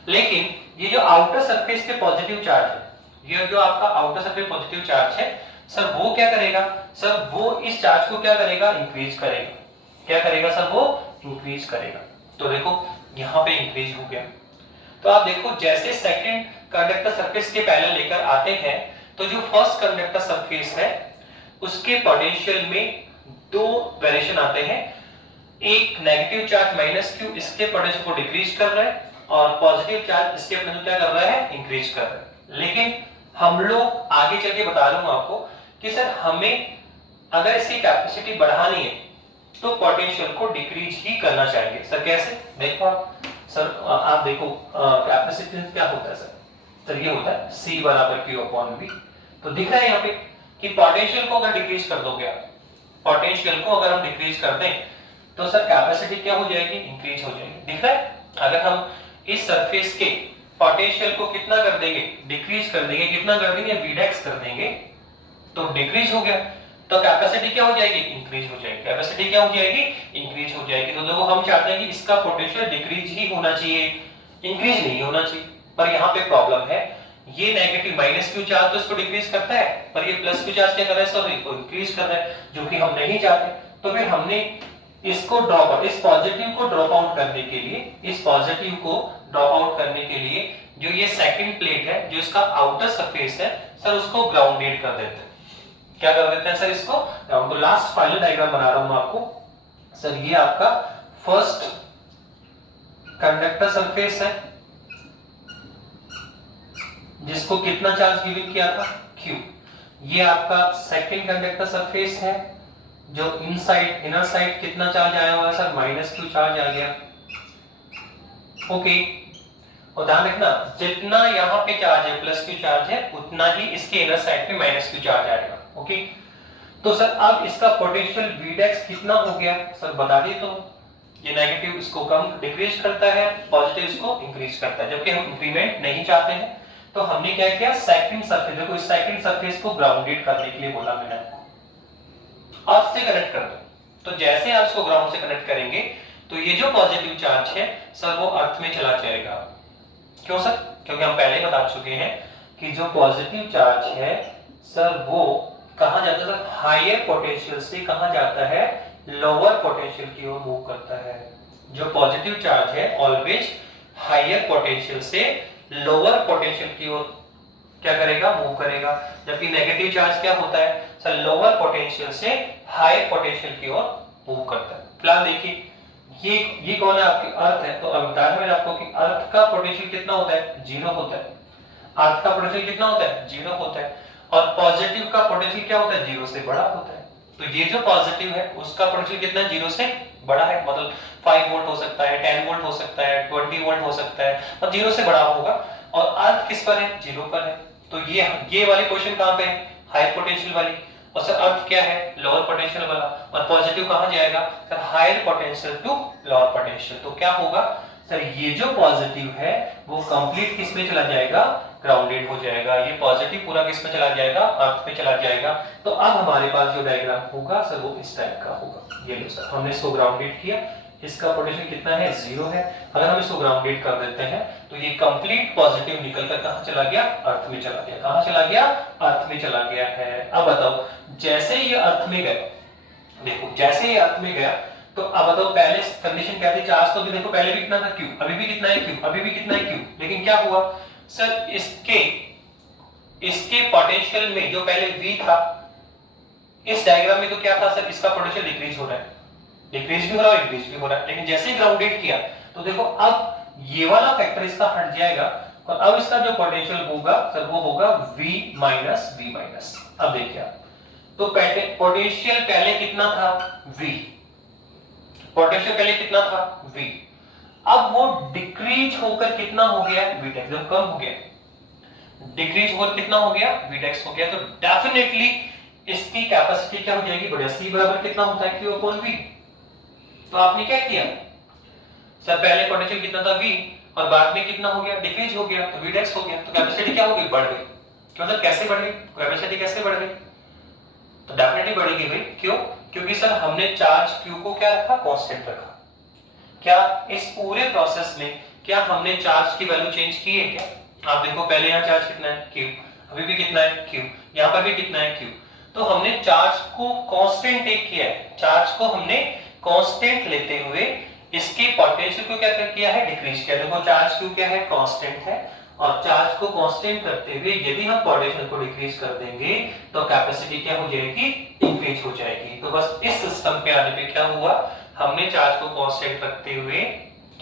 लेकिन ये जो आउटर सरफेस के पॉजिटिव चार्ज है, ये जो आपका आउटर सरफेस पॉजिटिव चार्ज है सर वो क्या करेगा सर, वो इस चार्ज को क्या करेगा, इंक्रीज करेगा, क्या करेगा सर, वो इंक्रीज करेगा। तो देखो यहां पे इंक्रीज हो गया। तो आप देखो जैसे सेकंड कंडक्टर सरफेस के पैरेलल लेकर आते हैं तो जो फर्स्ट कंडक्टर सरफेस है उसके पोटेंशियल में दो वेरिएशन आते हैं, एक नेगेटिव चार्ज माइनस क्यू इसके पोटेंशियल को डिक्रीज कर रहा है और पॉजिटिव चार्ज इसके पोटेंशियल क्या कर रहा है, इंक्रीज कर रहा है। लेकिन हम लोग आगे चल के बता रहा हूं आपको कि सर हमें अगर इसकी कैपेसिटी बढ़ानी है तो पोटेंशियल को डिक्रीज ही करना चाहिए। सर कैसे, देखो आप देखो कैपेसिटी क्या होता है सर ये होता है C बराबर Q अपॉन V। तो दिख रहा है यहाँ पे कि पोटेंशियल को अगर डिक्रीज कर दोगे आप, पोटेंशियल को अगर हम डिक्रीज कर दें तो सर कैपेसिटी क्या हो जाएगी, इंक्रीज हो जाएगी। दिख रहा है, अगर हम इस सरफेस के पोटेंशियल को कितना कर देंगे, डिक्रीज कर देंगे, कितना कर देंगे, Vdex कर देंगे, तो डिक्रीज हो गया, तो कैपेसिटी क्या हो जाएगी, इंक्रीज हो जाएगी, कैपेसिटी क्या हो जाएगी, इंक्रीज हो जाएगी। तो देखो हम चाहते हैं कि इसका पोटेंशियल डिक्रीज ही होना चाहिए, इंक्रीज नहीं होना चाहिए, पर यहाँ पे प्रॉब्लम है, ये नेगेटिव माइनस क्यू चार्ज तो इसको डिक्रीज करता है, पर ये प्लस क्यू चार्ज क्या कर रहा है सर, इसको इंक्रीज कर रहा है, जो कि हम नहीं चाहते। तो फिर हमने इसको ड्रॉप आउट, इस पॉजिटिव को ड्रॉप आउट करने के लिए, इस पॉजिटिव को ड्रॉप आउट करने के लिए जो ये सेकंड प्लेट है, जो इसका आउटर सरफेस है सर, उसको ग्राउंडेड कर देते हैं। क्या कर देते हैं सर, इसको ग्राउंड। तो लास्ट फाइनल डायग्राम बना रहा हूं आपको सर, ये आपका फर्स्ट कंडक्टर सरफेस है जिसको कितना चार्ज गिवन किया था, Q। ये आपका सेकंड कंडक्टर सरफेस है जो इनसाइड इनर साइड कितना चार्ज आया हुआ है सर, माइनस Q चार्ज आ गया। ओके, और ध्यान रखना जितना यहाँ पे चार्ज है प्लस Q चार्ज है उतना ही इसके इनर साइड पे माइनस Q चार्ज आएगा। ओके, तो सर अब इसका पोटेंशियल Vdex कितना हो गया सर, बता दिए। तो ये नेगेटिव इसको कम डिक्रीज करता है, पॉजिटिव इसको इंक्रीज करता है, जबकि हम इंक्रीमेंट नहीं चाहते हैं। तो हमने क्या किया, सेकंड सरफेस, देखो इस सेकंड सरफेस को ग्राउंडेड करने के लिए बोला मैंने आपको, अर्थ से कनेक्ट कर दो। तो जैसे आप इसको ग्राउंड से कनेक्ट करेंगे तो ये जो पॉजिटिव चार्ज है सर वो अर्थ में चला जाएगा। क्यों सर, क्योंकि हम पहले बता चुके हैं कि जो पॉजिटिव चार्ज है सर वो कहां जाता है सर, हायर पोटेंशियल से कहां जाता है, लोअर पोटेंशियल की ओर मूव करता है। जो पॉजिटिव चार्ज है ऑलवेज हायर पोटेंशियल से लोअर पोटेंशियल की ओर क्या करेगा, मूव करेगा। जबकि नेगेटिव चार्ज क्या होता है सर, लोअर पोटेंशियल से हाई पोटेंशियल की ओर मूव करता है। फिलहाल देखिए ये कौन है, आपकी अर्थ है। तो अब बताया मैंने आपको कि अर्थ का पोटेंशियल कितना होता है, 0 होता है। अर्थ का पोटेंशियल कितना होता है, 0 होता है। और पॉजिटिव का पोटेंशियल क्या होता है, 0 से बड़ा होता है। तो ये जो पॉजिटिव है उसका पोटेंशियल कितना है, 0 से बड़ा है। मतलब 5 वोल्ट हो सकता है, 10 वोल्ट हो सकता है, 20 वोल्ट हो सकता है, और 0 से बड़ा होगा। और अर्थ किस पर है, 0 पर है। तो ये वाली पोजीशन कहां पे है, हाई पोटेंशियल वाली। और सर अर्थ क्या है, लोअर पोटेंशियल वाला। और पॉजिटिव कहां जाएगा sir, higher potential to lower potential. तो क्या होगा सर, ये जो पॉजिटिव है वो कंप्लीट किस में चला जाएगा, ग्राउंडेड हो जाएगा। ये पॉजिटिव पूरा किस में चला जाएगा, अर्थ पे चला जाएगा। तो अब हमारे पास जो डायग्राम होगा सर वो इस टाइप का होगा। ये लो सर, हमने इसको ग्राउंडेड किया, इसका पोटेंशियल कितना है, 0 है। अगर हम इसको ग्राउंडेड कर देते हैं तो ये कंप्लीट पॉजिटिव निकलकर कहां चला गया, अर्थ में चला गया। कहां चला गया, अर्थ में चला गया है। अब बताओ जैसे ये अर्थ में गया, देखो जैसे ये अर्थ में गया तो अब बताओ पहले कंडीशन क्या थी, चार्ज तो भी देखो पहले भी कितना था Q, अभी भी कितना है Q, अभी भी कितना है Q। लेकिन क्या हुआ सर, इसके पोटेंशियल में जो पहले V था, इस डायग्राम में तो क्या था सर, इसका पोटेंशियल डिक्रीज हो रहा है, डिक्रीज भी हो रहा है, इंक्रीज भी हो रहा है। लेकिन जैसे ही ग्राउंडेड किया तो देखो अब ये वाला फैक्टर इसका हट जाएगा और अब इसका जो पोटेंशियल होगा सर वो होगा V माइनस V माइनस। अब देखिए आप, तो पोटेंशियल पहले कितना था, V, पोटेंशियल पहले कितना था, V। अब वो डिक्रीज होकर कितना हो गया, Vtex, जब कम हो गया, डिक्रीज होकर कितना हो गया, Vtex हो गया। तो डेफिनेटली इसकी कैपेसिटी क्या हो जाएगी, बढ़िया। C बराबर कितना होता है, Q अपॉन V। तो आपने क्या किया सर, पहले पोटेंशियल कितना था V और बाद में कितना हो गया, डिक्रीज हो गया, तो Vtex हो गया। तो कैपेसिटी क्या हो गई, बढ़ गई। क्यों सर, कैसे बढ़ गई, कैपेसिटी कैसे बढ़ गई, तो डेफिनेटली बढ़ेगी भाई। क्यों, क्योंकि सर हमने चार्ज Q को क्या रखा, कांस्टेंट रखा। क्या इस पूरे प्रोसेस में क्या हमने चार्ज की वैल्यू चेंज की है क्या, आप देखो पहले यहाँ चार्ज कितना है Q, अभी भी कितना है Q, यहाँ पर भी कितना है Q। तो हमने चार्ज को कांस्टेंट टेक किया है, चार्ज को हमने कांस्टेंट लेते हुए इसके पोटेंशियल को क्या किया है, डिक्रीज किया। देखो चार्ज Q क्या है, कांस्टेंट है, और चार्ज को कांस्टेंट करते हुए यदि हम पोटेंशियल को डिक्रीज कर देंगे तो कैपेसिटी क्या हो जाएगी, इंक्रीज हो जाएगी। तो बस इस सिस्टम पे आने पे क्या हुआ, हमने चार्ज को कांस्टेंट रखते हुए,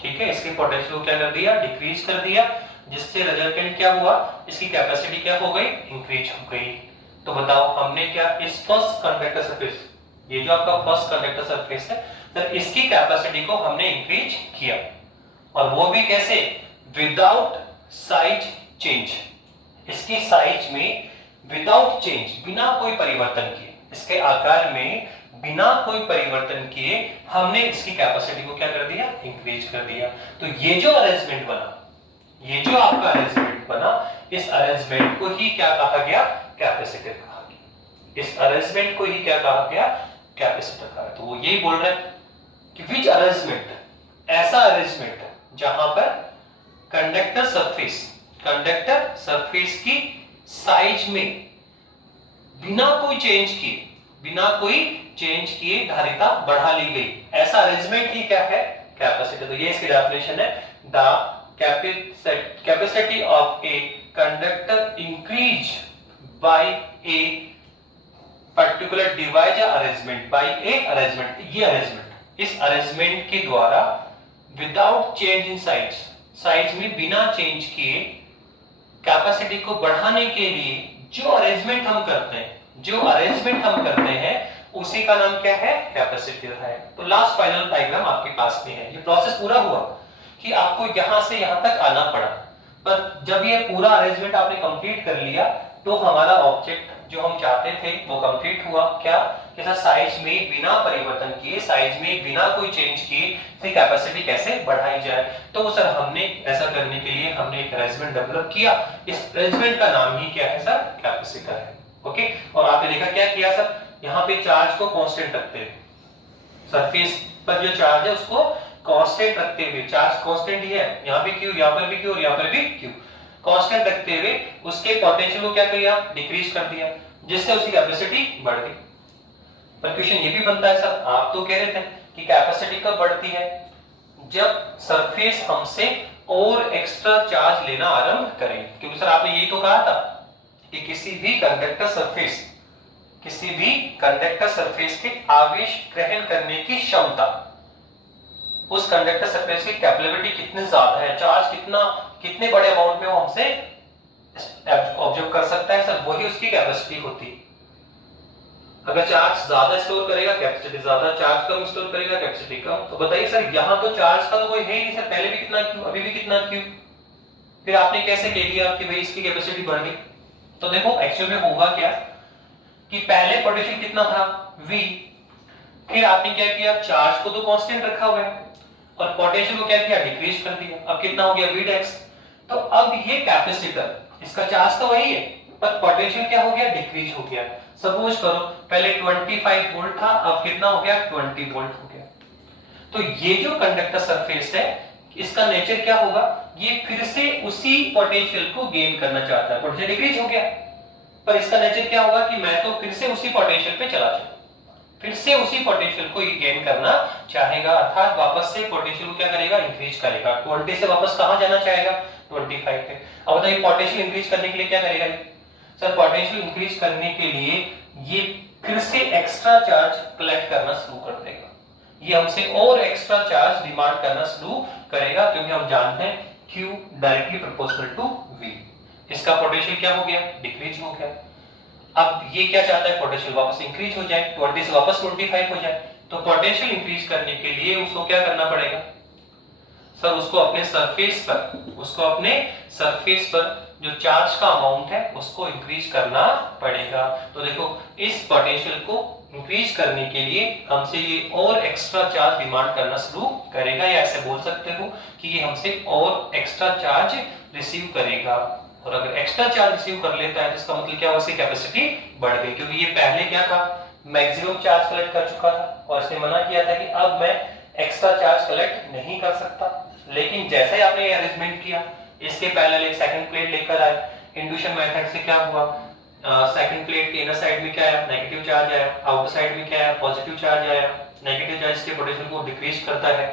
ठीक है, इसके पोटेंशियल को क्या कर दिया, डिक्रीज कर दिया, जिससे रिजल्टेंट क्या हुआ, इसकी कैपेसिटी क्या हो गई, इंक्रीज हो गई। तो बताओ हमने क्या इस फर्स्ट कंडक्टर सरफेस, ये जो आपका फर्स्ट कंडक्टर सरफेस है सर, इसकी कैपेसिटी को हमने इंक्रीज किया, और वो भी कैसे, विदाउट साइज चेंज। इसकी साइज में विदाउट चेंज, बिना कोई परिवर्तन किए, इसके आकार में बिना कोई परिवर्तन किए हमने इसकी कैपेसिटी को क्या कर दिया, इंक्रीज कर दिया। तो ये जो अरेंजमेंट बना, ये जो आपका अरेंजमेंट बना, इस अरेंजमेंट को ही क्या कहा गया, कैपेसिटर कहा गया। इस अरेंजमेंट को ही क्या कहा गया, कैपेसिटर कहा। तो वो यही बोल रहे हैं कि विच अरेंजमेंट, ऐसा अरेंजमेंट जहां पर कंडक्टर सरफेस की साइज में बिना कोई चेंज किए धारिता बढ़ा ली गई, ऐसा अरेंजमेंट ही क्या है, कैपेसिटर। तो ये इसकी डेफिनेशन है, the capacity of a conductor increase by a particular device या अरेंजमेंट, बाय ए अरेंजमेंट। ये अरेंजमेंट, इस अरेंजमेंट के द्वारा विदाउट चेंज इन साइज में बिना चेंज किए कैपेसिटी को बढ़ाने के लिए जो अरेंजमेंट हम करते हैं उसी का नाम क्या है, कैपेसिटर है। तो लास्ट फाइनल डायग्राम आपके पास में है। ये प्रोसेस पूरा हुआ कि आपको यहां से यहां तक आना पड़ा, पर जब ये पूरा अरेंजमेंट आपने कंप्लीट कर लिया तो हमारा ऑब्जेक्ट जो हम चाहते थे वो कंप्लीट हुआ। क्या, कि सर साइज में बिना परिवर्तन किए, साइज में बिना कोई चेंज किए से कैपेसिटी कैसे बढ़ाई जाए। तो सर हमने ऐसा करने के लिए हमने एक अरेंजमेंट डेवलप किया, इस अरेंजमेंट का नाम ही क्या है सर, कैपेसिटर है। ओके, और आपने देखा क्या किया सर, यहाँ पे चार्ज को कांस्टेंट रखते हुए, सरफेस पर जो चार्ज है उसको कांस्टेंट रखते हुए, चार्ज कांस्टेंट ही है, यहाँ पे Q, यहाँ पर भी Q और यहाँ पर भी Q, कांस्टेंट रखते हुए उसके पोटेंशियल को क्या किया, डिक्रीज कर दिया, जिससे उसकी कैपेसिटी बढ़ गई। पर क्वेश्चन ये भी बनता है सर, आप तो कह रहे थे कि कैपेसिटी कब बढ़ती है, जब सरफेस हमसे और एक्स्ट्रा चार्ज लेना आरंभ करें। क्योंकि सर आपने यही तो कहा था कि किसी भी कंडक्टर सरफेस किसी भी कंडक्टर सरफेस के आवेश ग्रहण करने की क्षमता, उस कंडक्टर सरफेस की कैपेबिलिटी कितनी ज्यादा है, चार्ज कितने बड़े अमाउंट में वो हमसे ऑब्जर्व कर सकता है सर, वही उसकी कैपेसिटी होती है। अगर चार्ज ज्यादा स्टोर करेगा कैपेसिटी ज्यादा, चार्ज कम स्टोर करेगा कैपेसिटी कम। तो बताइए सर यहां तो चार्ज का तो कोई है ही नहीं सर, पहले भी कितना क्यू अभी भी कितना क्यू, फिर आपने कैसे कह दिया कि भाई इसकी कैपेसिटी बढ़ गई। तो देखो एक्चुअल में होगा क्या कि पहले पोटेंशियल कितना था V, फिर आपने क्या किया चार्ज को तो कांस्टेंट रखा हुआ है और पोटेंशियल को क्या किया डिक्रीज कर दिया, अब कितना हो गया V डेक्स। तो अब ये कैपेसिटर, इसका चार्ज तो वही है पर पोटेंशियल क्या हो गया डिक्रीज हो गया। सपोज करो पहले 25 वोल्ट था, अब कितना हो गया 20 वोल्ट हो गया। तो ये जो कंडक्टर सरफेस है इसका नेचर क्या होगा, ये फिर से उसी पोटेंशियल को गेन करना चाहता है, पोटेंशियल डिक्रीज हो गया पर इसका नेचर क्या होगा कि मैं तो फिर से उसी पोटेंशियल पे चला जाऊं, फिर से उसी पोटेंशियल को ये गेन करना चाहेगा, अर्थात वापस से पोटेंशियल को क्या करेगा इंक्रीज करेगा। 20 से वापस कहां जाना चाहेगा 25 पे। अब बताइए पोटेंशियल इंक्रीज करने के लिए क्या करेगा सर, पोटेंशियल इंक्रीज करने के लिए ये फिर से एक्स्ट्रा चार्ज कलेक्ट करना शुरू कर देगा, ये हमसे और एक्स्ट्रा चार्ज डिमांड करना शुरू करेगा, क्योंकि हम जानते हैं Q directly proportional to V। इसका पोटेंशियल क्या हो गया डिक्रीज हो गया। अब ये क्या चाहता है पोटेंशियल वापस इंक्रीज हो जाए, 20 से वापस 25 हो जाए। तो पोटेंशियल इंक्रीज करने के लिए उसको क्या करना पड़ेगा सर, उसको अपने सरफेस पर जो चार्ज का अमाउंट है उसको इंक्रीज करना पड़ेगा। तो देखो इस पोटेंशियल को इंक्रीज करने के लिए हमसे ये और एक्स्ट्रा चार्ज डिमांड करना शुरू करेगा, या ऐसे बोल सकते हो कि ये हमसे और एक्स्ट्रा चार्ज रिसीव करेगा। और अगर एक्स्ट्रा चार्ज रिसीव कर लेता है तो इसका मतलब क्या, उसकी कैपेसिटी बढ़ गई, क्योंकि ये पहले क्या था मैक्सिमम चार्ज कलेक्ट कर चुका था और इसने मना किया था कि अब मैं एक्स्ट्रा चार्ज कलेक्ट नहीं कर सकता। लेकिन जैसे ही आपने ये अरेंजमेंट किया, इसके पैरेलल एक सेकंड प्लेट लेकर आए, इंड्यूशन मेथड से क्या हुआ, सेकंड प्लेट के इनर साइड में क्या आया नेगेटिव चार्ज आया, आउटर साइड में क्या आया पॉजिटिव चार्ज आया। नेगेटिव चार्ज के पोटेंशियल को डिक्रीज करता है,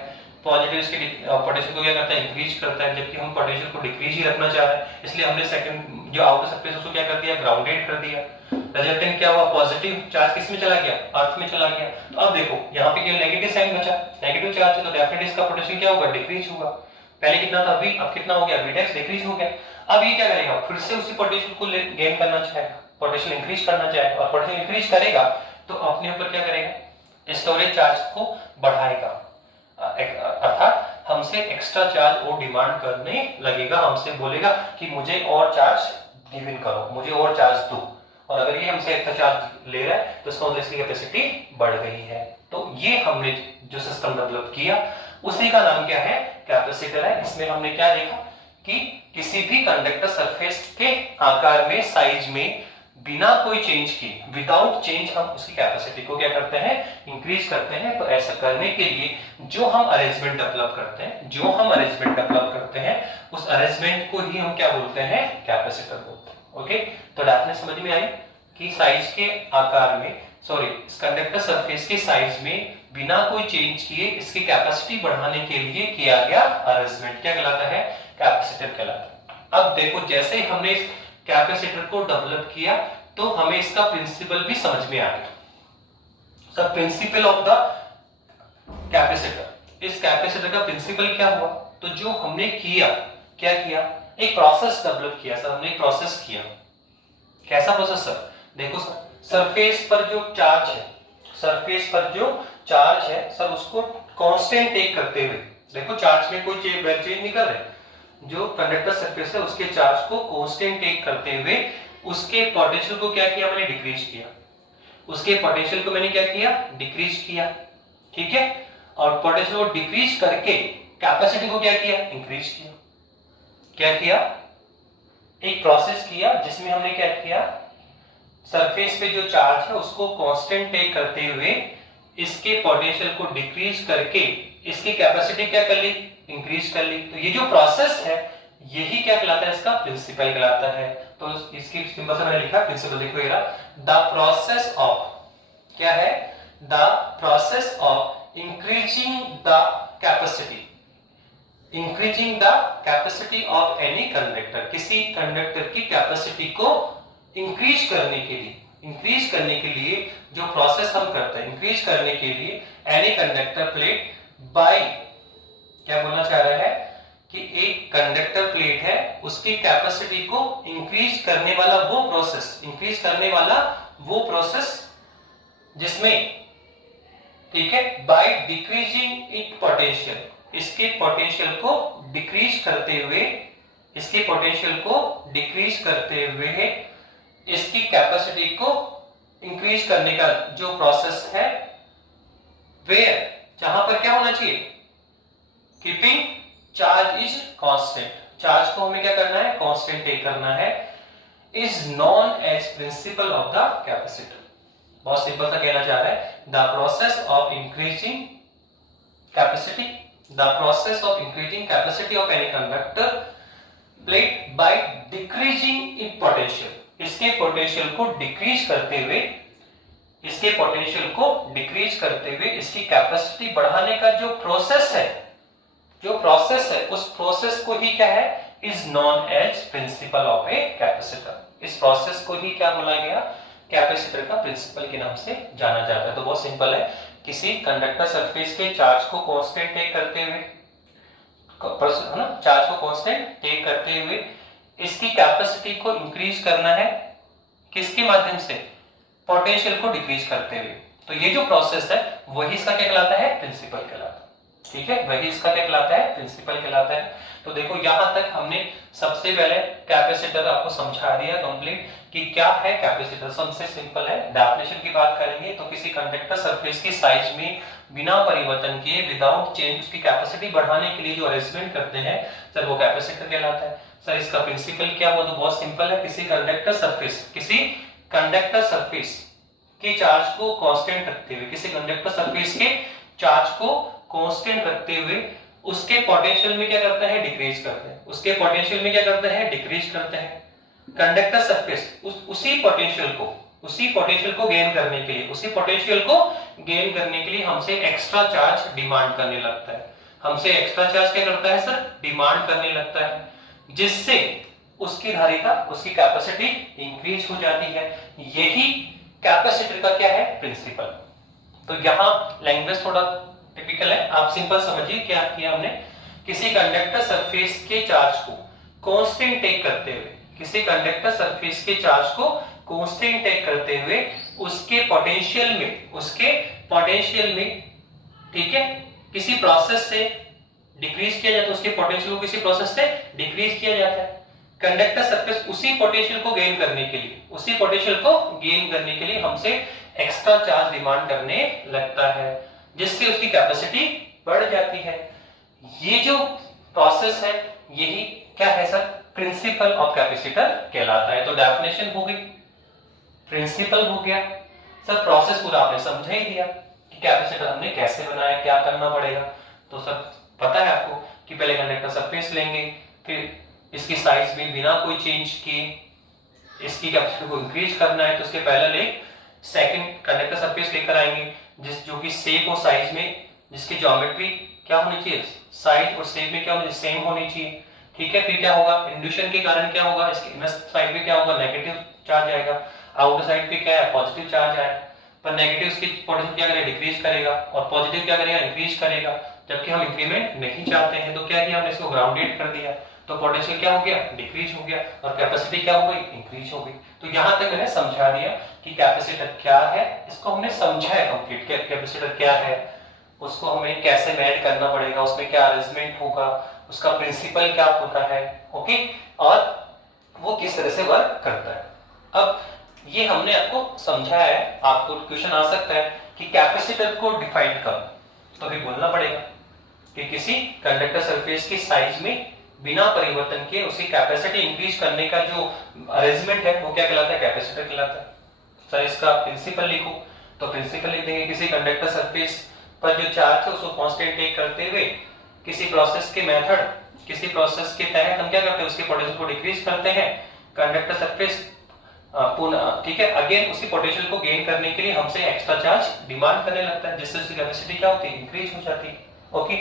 पॉजिटिव इसके पोटेंशियल को क्या करता है इंक्रीज करता है, जबकि हम पोटेंशियल को डिक्रीज ही रखना चाह रहे हैं, इसलिए हमने सेकंड जो आउटर सरफेस उसको क्या कर दिया ग्राउंडेड कर दिया। रिजल्टेंट क्या हुआ, पॉजिटिव चार्ज किस में चला गया अर्थ में चला गया। तो अब देखो यहाँ पे केवल नेगेटिव साइन बचा, नेगेटिव चार्ज है तो डेफिनेटली इसका पोटेंशियल क्या होगा डिक्रीज होगा। पहले कितना था V, अब कितना हो गया V डेक्स डिक्रीज हो गया। अब ये क्या करेगा फिर से उसी पोटेंशियल को गेन करना चाहेगा, पोटेंशियल इंक्रीज करना चाहेगा, और पोटेंशियल इंक्रीज करेगा तो अपने ऊपर क्या करेगा स्टोरेज चार्ज को बढ़ाएगा, अर्थात हमसे एक्स्ट्रा चार्ज और डिमांड करने लगेगा, हमसे बोलेगा कि मुझे और चार्ज गिवन करो, मुझे और चार्ज दो। और अगर ये हमसे एक्स्ट्रा चार्ज ले रहा है तो इसका मतलब इसकी कैपेसिटी बढ़ गई है। तो ये हमने जो सिस्टम डेवलप किया उसी का नाम क्या है कैपेसिटर है। इसमें हमने क्या देखा कि किसी भी कंडक्टर सरफेस के आकार में साइज में बिना कोई चेंज किए विदाउट चेंज हम उसकी कैपेसिटी को क्या करते हैं इंक्रीज करते हैं। तो ऐसा करने के लिए जो हम अरेंजमेंट डेवलप करते हैं उस अरेंजमेंट को ही हम क्या बोलते हैं कैपेसिटर बोलते हैं। ओके, तो डेफिनेशन समझ में आई कि साइज के आकार में इस कंडक्टर सरफेस के साइज में बिना कोई चेंज किए इसकी कैपेसिटी बढ़ाने के लिए किया गया अरेंजमेंट क्या कहलाता है कैपेसिटर कहलाता है। अब देखो जैसे ही हमने इस कैपेसिटर को डेवलप किया तो हमें इसका प्रिंसिपल भी समझ में आ गया। सब प्रिंसिपल ऑफ द कैपेसिटर, इस कैपेसिटर का प्रिंसिपल क्या हुआ, तो जो हमने किया क्या किया एक प्रोसेस डेवलप किया सर, हमने एक प्रोसेस किया। कैसा प्रोसेस सर, देखो सर सरफेस पर जो चार्ज है सर उसको कांस्टेंट टेक करते हुए, देखो चार्ज में कोई चेंज नहीं कर रहे, जो कंडक्टर सरफेस है उसके चार्ज को कांस्टेंट टेक करते हुए उसके पोटेंशियल को क्या किया मैंने डिक्रीज किया, उसके पोटेंशियल को मैंने क्या किया डिक्रीज किया, ठीक है। और पोटेंशियल को डिक्रीज करके कैपेसिटी को क्या किया इंक्रीज किया। क्या किया एक प्रोसेस किया जिसमें हमने क्या किया सरफेस पे जो चार्ज है उसको कांस्टेंट टेक करते हुए इसके पोटेंशियल को डिक्रीज करके इसकी कैपेसिटी क्या कर ली इंक्रीज कर ली। तो ये जो प्रोसेस है यही क्या कहलाता है इसका प्रिंसिपल कहलाता है। तो इसकी सिंबल से मैंने लिखा प्रिंसिपल, देखो ये द प्रोसेस ऑफ क्या है the process of increasing the capacity of any conductor, किसी कंडक्टर की कैपेसिटी को इंक्रीज करने के लिए इंक्रीज करने के लिए जो प्रोसेस हम करते हैं, इंक्रीज करने के लिए एनी कंडक्टर प्लेट बाय, क्या बोलना चाह रहा है कि एक कंडक्टर प्लेट है उसकी कैपेसिटी को इंक्रीज करने वाला वो प्रोसेस, इंक्रीज करने वाला वो प्रोसेस जिसमें, ठीक है, बाय डिक्रीजिंग इट पोटेंशियल, इसके पोटेंशियल को डिक्रीज करते हुए, इसके पोटेंशियल को डिक्रीज करते हुए इसकी कैपेसिटी को इंक्रीज करने का जो प्रोसेस है, वेयर, जहां पर क्या होना चाहिए, keeping charge is constant, charge को हमें क्या करना है, कांस्टेंट टेक करना है, is known as principle of the capacitor. बहुत सिंपल सा कहना चाह रहा है, the process of increasing capacity, the process of increasing capacity of any conductor plate by decreasing in potential, इसके पोटेंशियल को डिक्रीज करते हुए, इसके पोटेंशियल को डिक्रीज करते हुए इसकी कैपेसिटी बढ़ाने का जो प्रोसेस है, जो प्रोसेस है उस प्रोसेस को ही क्या है, is known as principle of a capacitor. इस प्रोसेस को ही क्या बोला गया, कैपेसिटर का प्रिंसिपल के नाम से जाना जाता है। तो बहुत सिंपल है, किसी कंडक्टर सरफेस के चार्ज को कांस्टेंट टेक करते हुए, है ना, चार्ज को कांस्टेंट टेक करते हुए इसकी कैपेसिटी को इंक्रीज करना है, किसके माध्यम से, पोटेंशियल को डिक्रीज करते हुए। तो ये जो प्रोसेस है वही इसका क्या कहलाता है, प्रिंसिपल कहलाता है। ठीक है, वही इसका क्या कहलाता है, प्रिंसिपल कहलाता है। तो देखो यहां तक हमने सबसे पहले कैपेसिटर आपको समझा दिया कंप्लीट कि क्या है कैपेसिटर। सबसे सिंपल है, डेफिनेशन की बात करेंगे तो किसी कंडक्टर सरफेस की साइज में बिना परिवर्तन किए, विदाउट चेंज, उसकी कैपेसिटी बढ़ाने के लिए जो अरेंजमेंट करते हैं सर, वो कैपेसिटर कहलाता है। सर इसका प्रिंसिपल क्या हुआ, तो बहुत सिंपल है, किसी कंडक्टर सरफेस के चार्ज को कांस्टेंट रखते हुए, किसी कंडक्टर सरफेस के चार्ज को कांस्टेंट रखते हुए उसके पोटेंशियल में क्या करते हैं, डिक्रीज करते हैं, उसके पोटेंशियल में क्या करते हैं, डिक्रीज करते हैं। कंडक्टर सरफेस उसी पोटेंशियल को गेन करने के लिए, उसी पोटेंशियल को गेन करने के लिए हमसे एक्स्ट्रा चार्ज डिमांड करने लगता है, हमसे एक्स्ट्रा चार्ज क्या करता है सर, डिमांड करने लगता है, जिससे उसकी धारिता, उसकी कैपेसिटी इंक्रीज हो जाती है। यही कैपेसिटर का क्या है, प्रिंसिपल। तो यहां लैंग्वेज थोड़ा टिपिकल है, आप सिंपल समझिए क्या किया हमने, किसी कंडक्टर सरफेस के चार्ज को कांस्टेंट टेक करते हुए, किसी कंडक्टर सरफेस के चार्ज को कांस्टेंट टेक करते हुए उसके पोटेंशियल में, ठीक है, किसी प्रोसेस से डिक्रीज किया जाता है, उसके पोटेंशियल को किसी प्रोसेस से डिक्रीज किया जाता है। कंडक्टर सरफेस उसी पोटेंशियल को गेन करने के लिए हमसे एक्स्ट्रा चार्ज डिमांड करने लगता है, जिससे उसकी कैपेसिटी बढ़ जाती है। ये जो प्रोसेस है यही क्या है सर, प्रिंसिपल ऑफ कैपेसिटर कहलाता है। तो डेफिनेशन हो गई, प्रिंसिपल हो गया सर, प्रोसेस पूरा आपने समझा ही दिया कि कैपेसिटर हमने कैसे बनाया, क्या करना पड़ेगा। तो सर पता है आपको कि पहले कंडक्टर सरफेस लेंगे, फिर इसकी साइज में बिना कोई चेंज किए इसकी कैपेसिटी को इंक्रीज करना है, तो उसके पहले एक सेकंड कंडक्टर सरफेस लेकर आएंगे जो कि शेप और साइज में, जिसकी ज्योमेट्री क्या होनी चाहिए, साइज और शेप में क्या होनी, सेम होनी चाहिए। ठीक है, फिर क्या होगा, इंड्यूशन के कारण क्या होगा, इसके इनर साइड पे क्या होगा, नेगेटिव चार्ज आएगा, आउटर साइड पे क्या है, पॉजिटिव चार्ज आएगा। पर नेगेटिव उसकी पोटेंशियल क्या करेगा, डिक्रीज करेगा, और पॉजिटिव क्या करेगा, इंक्रीज करेगा। जबकि हम इंक्रीमेंट नहीं चाहते हैं, तो क्या किया हमने, इसको ग्राउंडेड कर दिया, तो पोटेंशियल क्या हो गया, डिक्रीज हो गया, और कैपेसिटी क्या हो गई, इंक्रीज हो गई। तो यहां तक मैंने समझा दिया कि कैपेसिटर क्या है, इसको हमने समझा है कंप्लीट, कैपेसिटर क्या है, उसको हमें कैसे मेजर करना पड़ेगा, उसमें क्या अरेंजमेंट होगा, उसका प्रिंसिपल क्या होता है, ओके, और वो किस तरह से वर्क करता है। अब ये हमने आपको समझाया है, आपको क्वेश्चन आ सकता है कि कैपेसिटर को डिफाइन कर, तो अभी बोलना पड़ेगा कि किसी कंडक्टर सरफेस की साइज में बिना परिवर्तन के उसकी कैपेसिटी इंक्रीज करने का जो अरेंजमेंट है वो क्या कहलाता है, कैपेसिटर कहलाता है। सर इसका प्रिंसिपल लिखो, तो प्रिंसिपल लिख देंगे, किसी कंडक्टर सरफेस पर जो चार्ज है उसको कांस्टेंट टेक करते हुए किसी प्रोसेस के मेथड, किसी प्रोसेस के तहत हम क्या करते हैं, उसके पोटेंशियल को डिक्रीज करते हैं, कंडक्टर सरफेस पुनः, ठीक है, अगेन उसी पोटेंशियल को गेन करने के लिए हमसे एक्स्ट्रा चार्ज डिमांड करने लगता है, जिससे उसकी कैपेसिटी क्या होती है, इंक्रीज हो जाती है। ओके,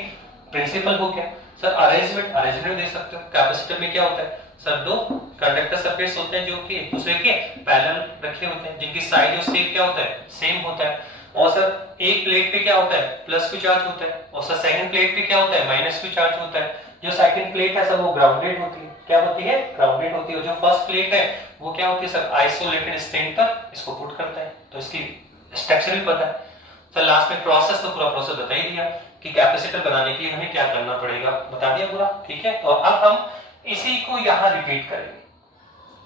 प्रिंसिपल हो गया। सर अरेंजमेंट दे सकते हो, कैपेसिटर में क्या होता है, सर दो कंडक्टर सरफेस होते हैं जो कि एक दूसरे के पैरेलल रखे होते हैं, जिनकी साइड और शेप क्या होता है, सेम होता है। और सर एक प्लेट पे क्या होता है, प्लस क्यू चार्ज होता है, और सर सेकंड प्लेट पे क्या होता है, माइनस क्यू चार्ज होता है। जो सेकंड प्लेट है सर वो ग्राउंडेड होती है, क्या होती है, ग्राउंडेड होती है। और जो फर्स्ट प्लेट है वो क्या होती है सर, आइसोलेटेड स्टैंड पर इसको पुट करते हैं। तो इसकी स्ट्रक्चर भी पता है। सर लास्ट में प्रोसेस, तो पूरा प्रोसेस बता ही दिया कि कैपेसिटर बनाने के लिए हमें क्या करना पड़ेगा, बता दिया पूरा, ठीक है। तो अब हम इसी को यहाँ रिपीट करेंगे।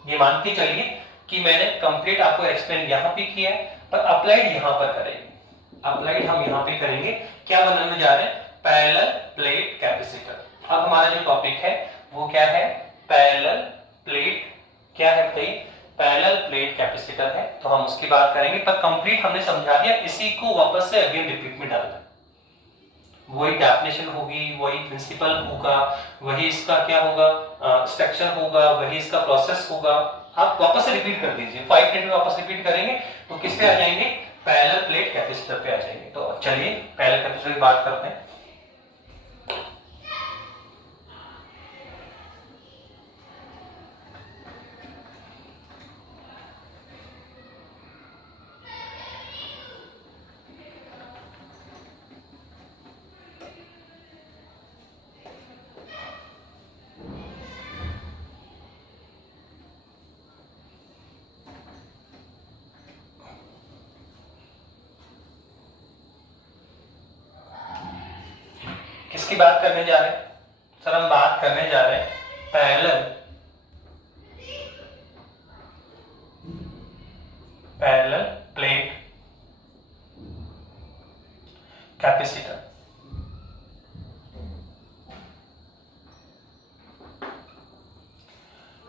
ये मान के चलिए कि मैंने कंप्लीट आपको एक्सप्लेन यहाँ पे किया है, पर अप्लाइड यहाँ पर करेंगे। अप्लाइड हम यहाँ पे करेंगे, क्या बनाने जा रहे हैं, पैरेलल प्लेट कैपेसिटर। अब हमारा जो टॉपिक है वो क्या है, पैरेलल प्लेट, क्या है बताइए, पैरेलल प्लेट कैपेसिटर है। तो हम उसकी बात करेंगे, पर कंप्लीट हमने समझा दिया, इसी को वापस से अगेन रिपीट में डालना। वही डेफिनेशन होगी, वही प्रिंसिपल होगा, वही इसका क्या होगा, स्ट्रक्चर होगा, वही इसका प्रोसेस होगा। आप वापस से रिपीट कर दीजिए, 5 मिनट में वापस रिपीट करेंगे तो किस पे आ जाएंगे, पैरेलल प्लेट कैपेसिटर पे आ जाएंगे। तो चलिए पैरेलल कैपेसिटर की बात करते हैं। किसकी बात करने जा रहे हैं सर, हम बात करने जा रहे हैं पैरेलल प्लेट कैपेसिटर।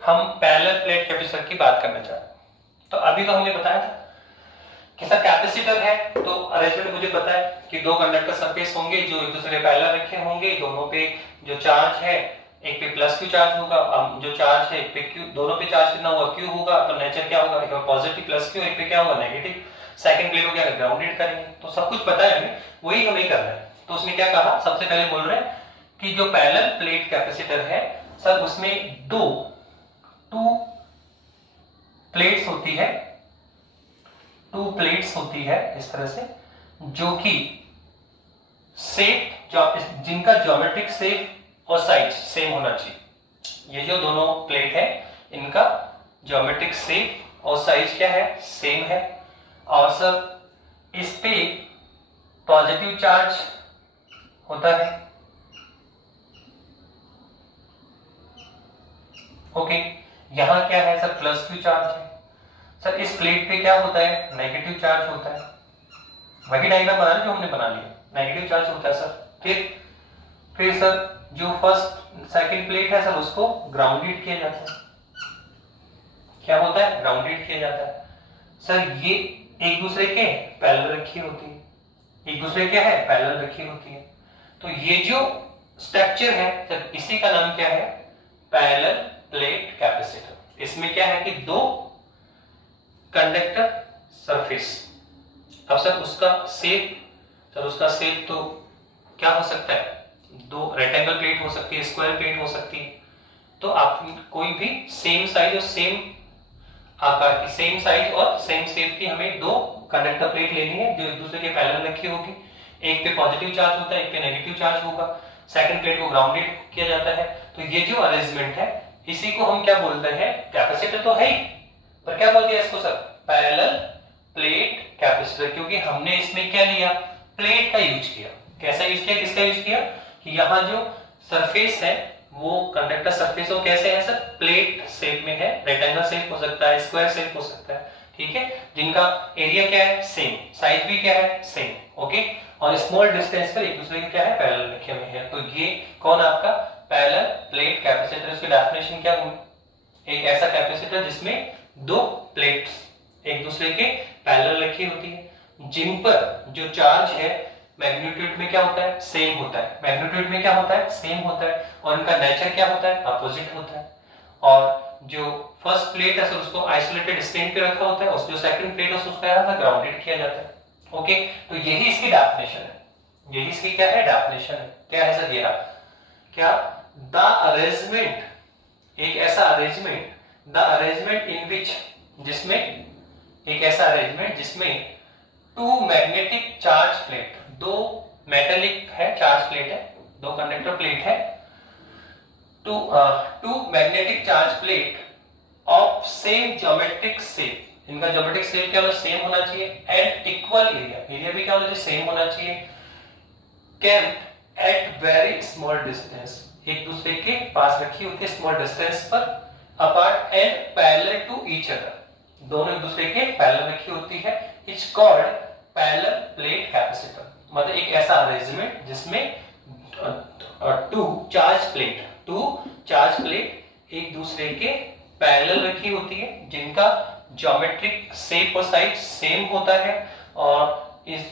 हम पैरेलल प्लेट कैपेसिटर की बात करने जा रहे हैं। तो अभी तो हमने बताया था कि सर कैपेसिटर है तो अरेंजमेंट मुझे पता है कि दो कंडक्टर सरफेस होंगे जो एक दूसरे के पैरेलल रखे होंगे, दोनों पे जो चार्ज है एक पे प्लस क्यू चार्ज होगा, जो चार्ज है एक पे क्यू, दोनों पे चार्ज कितना होगा, क्यू होगा। तो नेचर क्या होगा, एक पे पॉजिटिव प्लस क्यू, एक पे क्या होगा, नेगेटिव। सेकंड प्लेट को क्या ग्राउंडेड करेंगे। तो सब कुछ पता है हमें, वही हमें करना है। तो उसने क्या कहा, सबसे पहले बोल रहे हैं कि जो पैरेलल प्लेट कैपेसिटर है सर उसमें टू प्लेट्स होती है, टू प्लेट्स होती है इस तरह से, जो कि शेप, जिनका ज्योमेट्रिक शेप और साइज सेम होना चाहिए। ये जो दोनों प्लेट है इनका ज्योमेट्रिक शेप और साइज क्या है, सेम है। और सर इस पे पॉजिटिव चार्ज होता है, ओके। यहां क्या है सर, प्लस क्यू चार्ज है। सर इस प्लेट पे क्या होता है, नेगेटिव चार्ज होता है। वही डायग्राम बना रहे जो हमने बना लिया, नेगेटिव चार्ज होता है सर। फिर सर जो फर्स्ट सेकंड प्लेट है सर उसको ग्राउंडेड किया जाता है। क्या होता है, ग्राउंडेड किया जाता है। सर ये एक दूसरे के पैरेलल रखी होती है, एक दूसरे के है पैरेलल रखी होती है। तो ये जो स्ट्रक्चर है सर इसी का नाम क्या है, पैरेलल प्लेट कैपेसिटर। इसमें क्या है कि दो कंडक्टर सरफेस। अब सर उसका शेप, सर उसका शेप तो क्या हो सकता है, दो रेक्टेंगल प्लेट हो सकती है, स्क्वायर प्लेट हो सकती है। तो आप कोई भी सेम साइज और सेम आकार की, सेम साइज और सेम शेप की हमें दो कंडक्टर प्लेट लेनी है जो एक दूसरे के पैरेलल रखी होगी। एक पे पॉजिटिव चार्ज होता है, एक पे नेगेटिव चार्ज होगा। सेकंड प्लेट को ग्राउंडेड किया जाता है। तो ये जो अरेंजमेंट है इसी को हम क्या बोलते हैं, कैपेसिटर तो है ही, पर क्या बोलते हैं इसको सर, पैरेलल प्लेट कैपेसिटर। क्योंकि हमने इसमें क्या लिया, प्लेट का यूज किया। कैसा यूज किया, किसका यूज किया, कि यहाँ जो सरफेस है वो कंडक्टर सरफेस वो कैसे है सर, प्लेट शेप में है। रेक्टेंगल शेप हो सकता है, स्क्वायर शेप हो सकता है, ठीक है। जिनका एरिया क्या है, सेम, साइज भी क्या है, सेम, ओके। और स्मॉल डिस्टेंस पर एक दूसरे के क्या है, पैरेलल रखे हुए हैं। तो ये कौन आपका पैरेलल प्लेट कैपेसिटर। इसकी डेफिनेशन क्या हुई, एक ऐसा कैपेसिटर जिसमें दो प्लेट्स एक दूसरे के पैरेलल रखी होती है, जिन पर जो चार्ज है मैग्नीट्यूड में क्या होता है, सेम होता है। मैग्नीट्यूड में क्या होता है, सेम होता है। और इनका नेचर क्या होता है, अपोजिट होता है। और जो फर्स्ट प्लेट है सर उसको आइसोलेटेड स्टैंड पे रखा होता है, और जो सेकंड प्लेट है उसको क्या है, ग्राउंडेड किया जाता है, ओके। तो यही इसकी डेफिनेशन है, यही इसकी क्या है, डेफिनेशन है। क्या है सर, ये रहा क्या, द अरेंजमेंट एक ऐसा arrangement, the arrangement in which, जिसमें एक ऐसा अरेंजमेंट जिसमें टू मैग्नेटिक चार्ज प्लेट, दो मेटेलिक है चार्ज प्लेट है, दो कंडक्टर प्लेट है, two magnetic charge plate of same geometric shape, इनका ज्योमेट्रिक शेप क्या होना, सेम होना चाहिए, एंड इक्वल एरिया, एरिया भी क्या होना चाहिए, सेम होना चाहिए, कैम्प एट वेरी स्मॉल डिस्टेंस, एक दूसरे के पास रखी होती है स्मॉल डिस्टेंस पर, apart and parallel to each other, दोनों एक दूसरे के पैरेलल रखी होती है, it's called parallel plate capacitor, मतलब एक ऐसा अरेंजमेंट जिसमें टू चार्ज प्लेट एक दूसरे के पैरेलल रखी होती है, जिनका ज्योमेट्रिक शेप और साइज सेम होता है, और इस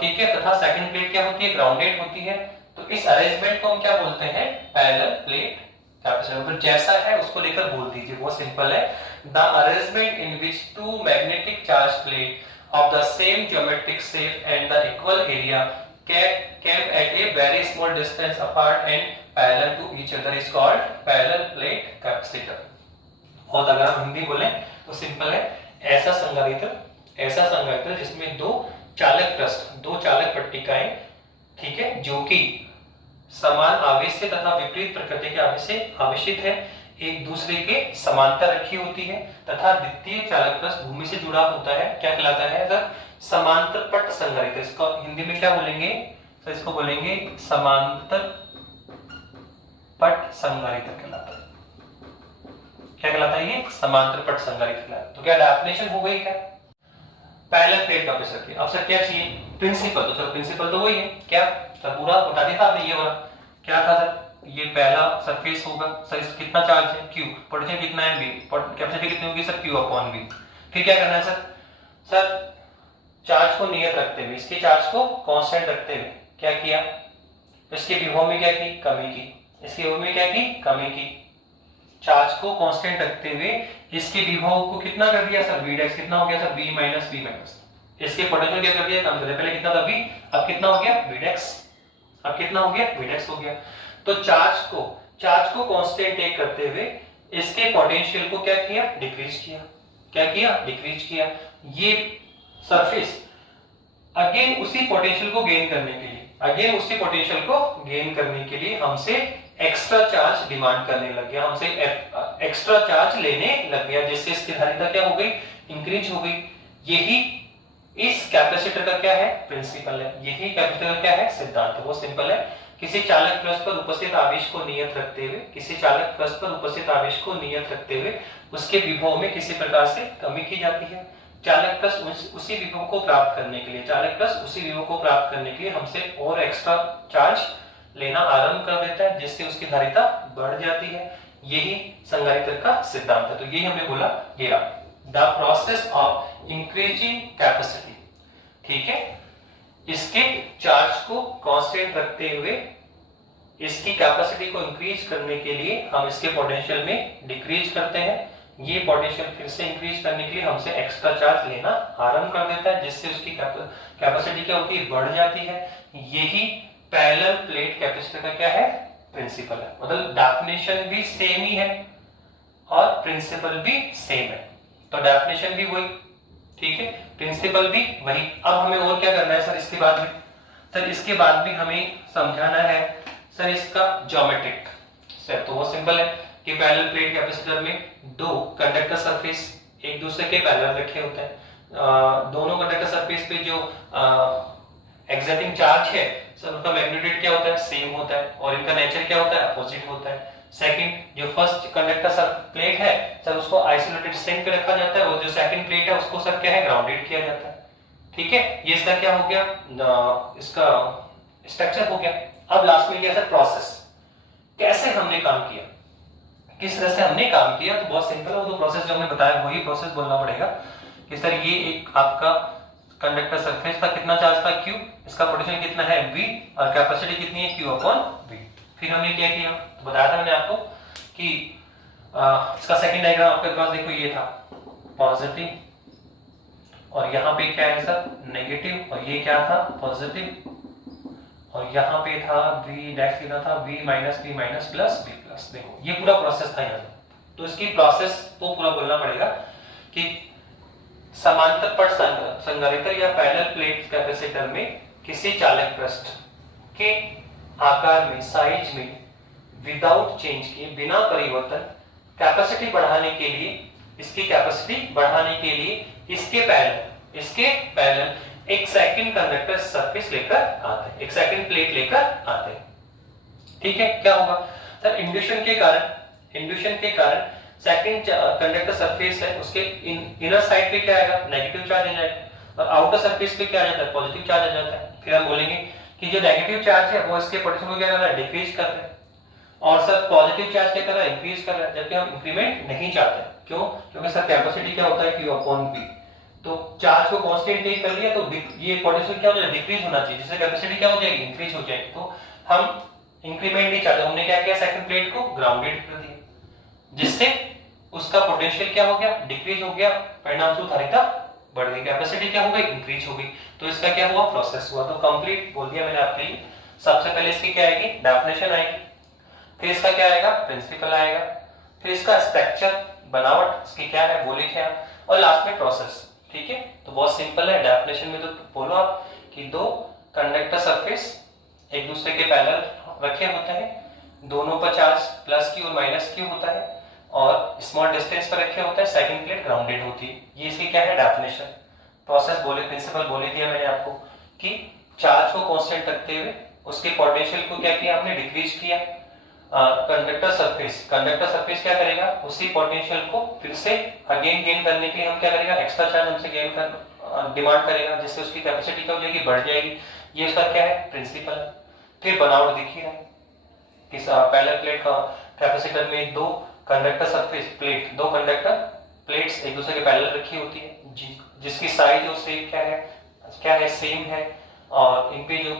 ठीक है, तथा सेकंड प्लेट क्या होती है, ग्राउंडेड होती है। तो इस अरेंजमेंट को हम क्या बोलते हैं, पैरेलल प्लेट कैपेसिटर। जैसा है उसको लेकर बोल दीजिए, बहुत सिंपल है। The arrangement in which two magnetic charge plate of the same geometric shape and the equal area kept at a very small distance apart and parallel to each other is called parallel plate capacitor। और अगर हम हिंदी बोलें तो simple है, ऐसा संधारित्र जिसमें दो चालक पृष्ठ, दो चालक पट्टिकाएं, ठीक है, जो कि समान आवेश से तथा विपरीत प्रकृति के आवेश से आवेशित है, एक दूसरे के समांतर रखी होती है, तथा द्वितीय चालक पृष्ठ भूमि से जुड़ा होता है, क्या कहलाता है सर, समांतर पट संधारित्र। इसको हिंदी में क्या बोलेंगे सर, इसको बोलेंगे समांतर पट संधारित्र कहलाता है। क्या कहलाता है ये, समांतर पट संधारित्र कहलाता है। तो क्या डेफिनेशन हो गई क्या पैरेलल प्लेट कैपेसिटर की। अब सर क्या चाहिए, प्रिंसिपल। तो सर प्रिंसिपल तो वही है, क्या सर पूरा बता दिया था आपने, ये वाला क्या था सर, ये पहला सरफेस होगा सर, इस कितना चार्ज है Q, पोटेंशियल कितना है V, कैपेसिटी कितनी होगी सर Q अपॉन V। फिर क्या करना है सर चार्ज को नियत रखते हुए, इसके चार्ज को कांस्टेंट रखते हुए क्या किया, इसके विभव में क्या की, कमी की, इसके विभव में क्या की, कमी की, चार्ज को कांस्टेंट रखते हुए इसके विभव को कितना कर दिया सर, V' कितना हो गया सर, V माइनस, इसके पोटेंशियल क्या कर दिया, कम कर दिया, पहले कितना था V, अब कितना हो गया V', अब कितना हो गया V' हो गया। तो चार्ज को कांस्टेंट टेक करते हुए इसके पोटेंशियल को क्या किया, डिक्रीज किया, क्या किया, डिक्रीज किया। ये सरफेस अगेन उसी पोटेंशियल को गेन करने के लिए हमसे एक्स्ट्रा चार्ज डिमांड करने लग गया, हमसे एक्स्ट्रा चार्ज लेने लग गया, जिससे इसकी धारिता क्या हो गई, इंक्रीज हो गई। यही इस कैपेसिटर का क्या है, प्रिंसिपल है, यही कैपेसिटर का क्या है, सिद्धांत है। वो सिंपल है, किसी चालक पृष्ठ पर उपस्थित आवेश को नियत रखते हुए उसके विभव में किसी प्रकार से कमी की जाती है। चालक पृष्ठ उसी विभव को प्राप्त करने के लिए हमसे और एक्स्ट्रा चार्ज लेना आरंभ कर देता है, जिससे उसकी धारिता बढ़ जाती है। यही संधारित्र का सिद्धांत है। तो यही हमने बोला, ये the process of increasing capacity, ठीक है, इसके चार्ज को कांस्टेंट रखते हुए इसकी कैपेसिटी को इंक्रीज करने के लिए हम इसके पोटेंशियल में डिक्रीज करते हैं। ये पोटेंशियल फिर से इंक्रीज करने के लिए हमसे एक्स्ट्रा चार्ज लेना आरंभ कर देता है, जिससे उसकी कैपेसिटी क्या होती है, बढ़ जाती है। यही पैरेलल प्लेट कैपेसिटर का क्या है, प्रिंसिपल है। मतलब डेफिनेशन भी सेम ही है और प्रिंसिपल भी सेम है। तो डेफिनेशन भी वही, ठीक है, प्रिंसिपल भी वही। अब हमें और क्या करना है सर, इसके बाद में सर, इसके बाद भी हमें समझाना है सर इसका ज्योमेट्रिक सर। तो वो सिंपल है कि पैरेलल प्लेट कैपेसिटर में दो कंडक्टर सरफेस एक दूसरे के पैरेलल रखे होते हैं। दोनों कंडक्टर सरफेस पे जो एक्साइटिंग चार्ज है सर, उनका मैग्नीट्यूड क्या होता है, सेम होता है, और इनका नेचर क्या होता है, अपोजिट होता है। सेकंड, जो फर्स्ट कंडक्टर सर प्लेट है सर, उसको आइसोलेटेड स्टैंड पे रखा जाता है, और जो सेकंड प्लेट है उसको सर क्या है, ग्राउंडेड किया जाता है। ठीक है, ये इसका क्या हो गया, इसका स्ट्रक्चर हो गया। अब लास्ट में क्या सर, प्रोसेस, कैसे हमने काम किया, किस तरह से हमने काम किया। तो बहुत सिंपल है, वो तो प्रोसेस जो हमने बताया वही प्रोसेस बोलना पड़ेगा कि सर ये एक आपका कंडक्टर सरफेस का कितना चार्ज था Q, इसका पोटेंशियल कितना है V, और कैपेसिटी कितनी है Q अपॉन V। फिर हमने क्या किया, तो बताया था मैंने आपको कि इसका सेकंड डायग्राम आपके पास देखो, ये था पॉजिटिव, और यहाँ पे क्या है सर, नेगेटिव, और ये क्या था, पॉजिटिव, और यहाँ पे था V डैश कितना था, V minus plus V plus. देखो ये पूरा प्रोसेस था यहाँ, तो इसकी प्रोसेस को पूरा बोलना पड़ेगा कि समांतर पट संधारित्र या पैरेलल प्लेट कैपेसिटर में किसी चालक पृष्ठ के आकार में, साइज में विदाउट चेंज किए, बिना परिवर्तन, कैपेसिटी बढ़ाने के लिए, इसकी कैपेसिटी बढ़ाने के लिए इसके पैरेलल एक सेकंड कंडक्टर सरफेस लेकर आते हैं, एक सेकंड प्लेट लेकर आते हैं। ठीक है, क्या होगा सर, इंड्यूशन के कारण सेकंड कंडक्टर सरफेस है, उसके इनर साइड पे क्या आएगा, नेगेटिव चार्ज आ जाएगा, और आउटर सरफेस पे क्या आ जाता है, पॉजिटिव चार्ज आ जाता है। फिर हम बोलेंगे कि जो नेगेटिव चार्ज है वो इसके पोटेंशियल को क्या कर रहा है, डिक्रीज कर रहा है, और सर पॉजिटिव चार्ज क्या कर रहा है, इंक्रीज कर रहा है, जबकि हम इंक्रीमेंट नहीं चाहते। क्यों? क्योंकि सर कैपेसिटी क्या होता है, Q/P, तो चार्ज को कांस्टेंट टेक कर लिया तो ये पोटेंशियल क्या हो जाएगा, डिक्रीज होना चाहिए, जिससे कैपेसिटी क्या हो जाएगी, इंक्रीज हो जाएगी। तो हम इंक्रीमेंट नहीं चाहते, हमने क्या किया, सेकंड प्लेट को ग्राउंडेड कर दिया, जिससे उसका पोटेंशियल क्या हो गया, डिक्रीज हो गया, परिणामस्वरूप धारिता बढ़ गई, कैपेसिटी क्या हो गई, इंक्रीज हो गई। तो इसका क्या हुआ, प्रोसेस हुआ। तो कंप्लीट बोल दिया मैंने आपके लिए। सबसे पहले इसकी क्या आएगी, डेफिनेशन आएगी, फिर इसका क्या आएगा, प्रिंसिपल आएगा, फिर इसका स्ट्रक्चर, बनावट इसकी क्या है वो लिखे आप, और लास्ट में प्रोसेस। ठीक है, तो बहुत सिंपल है। डेफिनेशन में तो बोलो आप कि दो कंडक्टर सरफेस एक दूसरे के पैरेलल रखे होते हैं, दोनों पर चार्ज प्लस Q और माइनस Q होता है, और स्मॉल डिस्टेंस पर रखे होते हैं, सेकंड प्लेट ग्राउंडेड होती है। ये इसकी क्या है, डेफिनेशन। प्रोसेस बोले, प्रिंसिपल बोले दिया मैंने आपको कि चार्ज को कांस्टेंट रखते हुए उसके पोटेंशियल को क्या किया, हमने डिक्रीज किया। कंडक्टर सरफेस क्या करेगा, उसी पोटेंशियल को फिर से अगेन गेन करने के लिए हम क्या करेगा, एक्स्ट्रा चार्ज हमसे गेन कर डिमांड करेगा, जिससे उसकी कैपेसिटी क्या हो जाएगी, बढ़ जाएगी। ये उसका क्या है, प्रिंसिपल है। फिर बनावट दिखी है कि पैरेलल प्लेट का कैपेसिटर में दो कंडक्टर सरफेस प्लेट, दो कंडक्टर प्लेट्स एक दूसरे के पैरेलल रखी होती है, जिसकी साइज और शेप क्या है, सेम है, और इन पे जो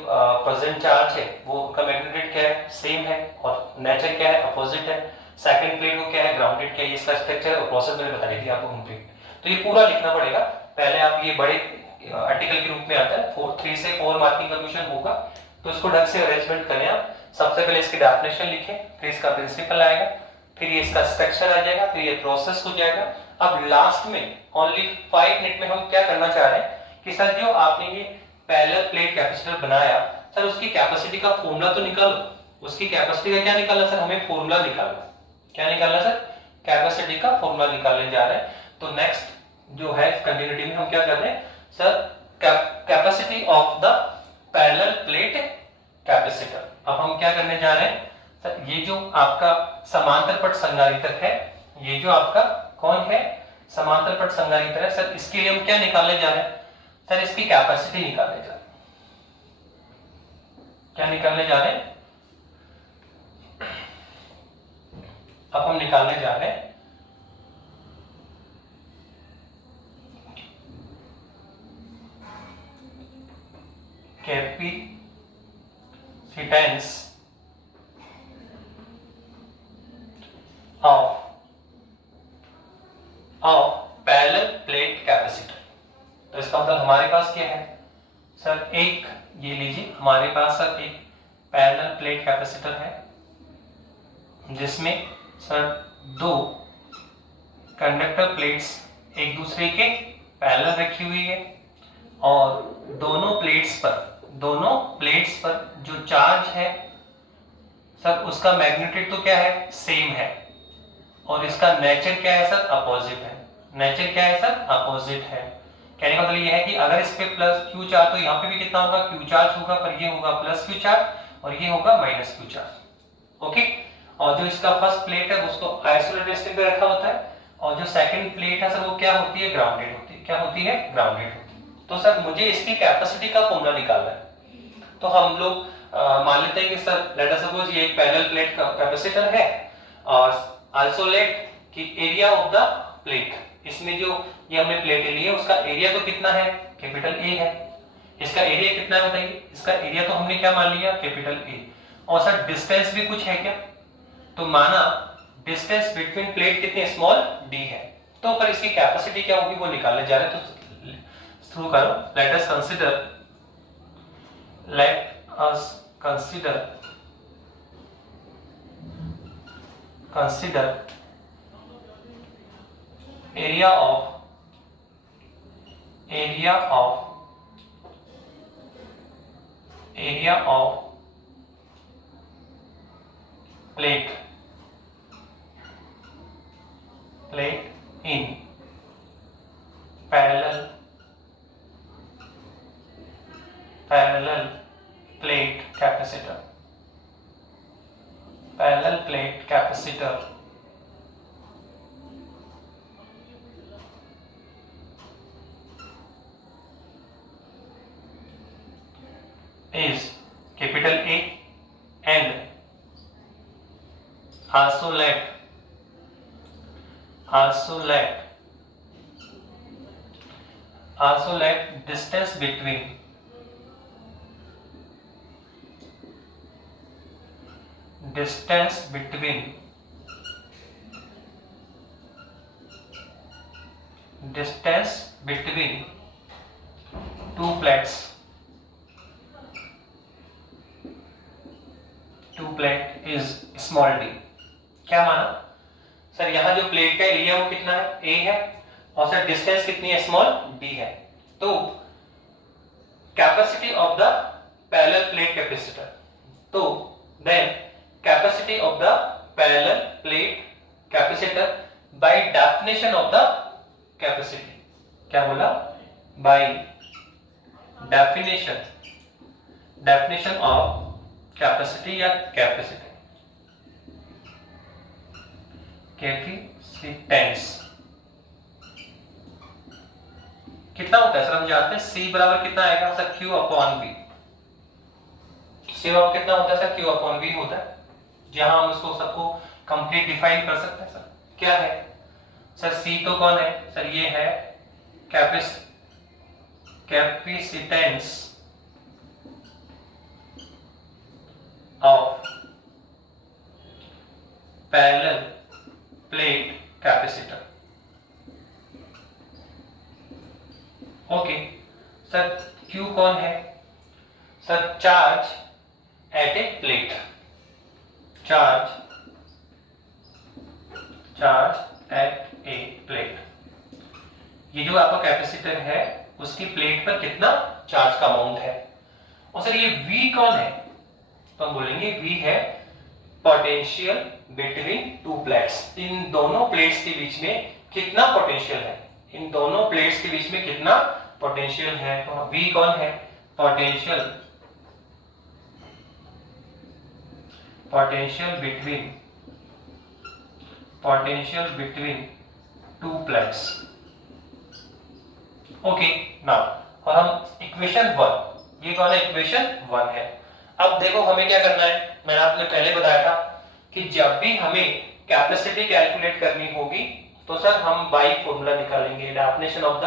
प्रेजेंट चार्ज है वो उनका मैग्नीट्यूड क्या है, सेम है, और नेचर क्या है, अपोजिट है। सेकंड प्लेट को क्या है, ग्राउंडेड क्या है, इसका स्ट्रक्चर और प्रोसेस मैंने बता दी थी आपको कंप्लीट। तो ये पूरा लिखना पड़ेगा। पहले आप ये बड़े आर्टिकल के रूप में आता है, 3 से 4 मार्किंग का क्वेश्चन होगा, तो इसको ढंग से अरेंजमेंट करें आप। सबसे पहले इसकी डेफिनेशन लिखें, फिर इसका प्रिंसिपल आएगा, फिर ये इसका स्ट्रक्चर आ जाएगा, फिर ये प्रोसेस हो जाएगा। अब लास्ट में ओनली 5 मिनट में हम क्या करना चाह रहे हैं कि सर जो आपने ये पैरेलल प्लेट कैपेसिटर बनाया, सर उसकी कैपेसिटी का फॉर्मूला तो निकालो। उसकी कैपेसिटी का क्या निकालना सर, हमें फॉर्मूला निकालना। क्या निकालना सर, कैपेसिटी का फॉर्मूला निकालने जा रहे हैं। तो नेक्स्ट जो है कंटिन्यूटी में हम क्या कर रहे हैं sir, capacity of the parallel plate capacitor. अब हम क्या करने जा रहे हैं सर, ये जो आपका समांतर पट संधारित्र है, ये जो आपका कौन है, समांतर पट संधारित्र है सर, इसके लिए हम क्या निकालने जा रहे हैं सर, इसकी कैपेसिटी निकालने जा रहे हैं। क्या निकालने जा रहे हैं, अब हम निकालने जा रहे हैं capacitance of parallel plate capacitor. तो इसका मतलब हमारे पास क्या है सर, एक ये लीजिए, हमारे पास सर एक पैरेलल प्लेट कैपेसिटर है जिसमें सर दो कंडक्टर प्लेट्स एक दूसरे के पैरेलल रखी हुई है, और दोनों प्लेट्स पर जो चार्ज है सर उसका मैग्नीट्यूड तो क्या है, सेम है, और इसका नेचर क्या है सर, अपोजिट है। नेचर क्या है सर, अपोजिट है। कहने का मतलब ये है कि अगर इस पे प्लस क्यू चार्ज, तो यहाँ पे भी कितना होगा, क्यू चार्ज होगा, पर ये होगा प्लस क्यू चार्ज और ये होगा माइनस क्यू चार्ज। ओके, और जो इसका फर्स्ट प्लेट है उसको आइसोलेटेड स्टेट पे रखा होता है, और जो सेकंड प्लेट है सर वो क्या होती है, ग्राउंडेड होती है। क्या होती है, ग्राउंडेड होती है। तो सर मुझे इसकी कैपेसिटी का फॉर्मूला निकालना है। तो हम लोग मान लेते हैं कि सर लेट अस सपोज ये एक पैरेलल प्लेट का कैपेसिटर है, और आइसोलेट की एरिया ऑफ द प्लेट, इसमें जो ये हमने प्लेट ली है उसका एरिया तो कितना है, कैपिटल ए है। इसका एरिया कितना है बताइए, इसका एरिया तो हमने क्या मान लिया, कैपिटल ए। और सर डिस्टेंस भी कुछ है क्या, तो माना डिस्टेंस बिटवीन प्लेट कितनी, स्मॉल डी है। तो पर इसकी कैपेसिटी क्या होगी वो निकालने जा रहे हैं। तो शुरू करो, let us consider area of plate in parallel plate capacitor is capital A, and also let distance between two plates is small d। क्या माना सर, यहाँ जो प्लेट का एरिया वो कितना है, a है, और सर डिस्टेंस कितनी है, स्मॉल d है। तो capacity of the parallel plate capacitor, तो then capacity of the parallel plate capacitor by definition of the capacity, क्या बोला, बाय डेफिनेशन ऑफ कैपेसिटी या कैपेसिटेंस कितना होता है सर, हम जानते हैं C बराबर कितना आएगा sir, Q upon V। C बराबर कितना होता है सर, Q अपॉन V होता है। जहां हम इसको सबको कंप्लीट डिफाइन कर सकते हैं सर, क्या है सर, C तो कौन है सर, ये है capacitance of parallel plate capacitor. Okay sir, Q कौन है sir, charge at A plate, charge at A plate. ये जो आपका कैपेसिटर है उसकी प्लेट पर कितना चार्ज का अमाउंट है। और सर ये V कौन है, तो हम बोलेंगे V है पोटेंशियल बिटवीन टू प्लेट्स। इन दोनों प्लेट्स के बीच में कितना पोटेंशियल है, इन दोनों प्लेट्स के बीच में कितना पोटेंशियल है। तो V कौन है, potential between two plates. Okay now, और हम इक्वेशन 1, ये कौन है, इक्वेशन 1 है। अब देखो हमें क्या करना है, मैंने आपने पहले बताया था कि जब भी हमें कैपेसिटी कैलकुलेट करनी होगी तो सर हम बाई फॉर्मूला निकालेंगे, डेफिनेशन ऑफ द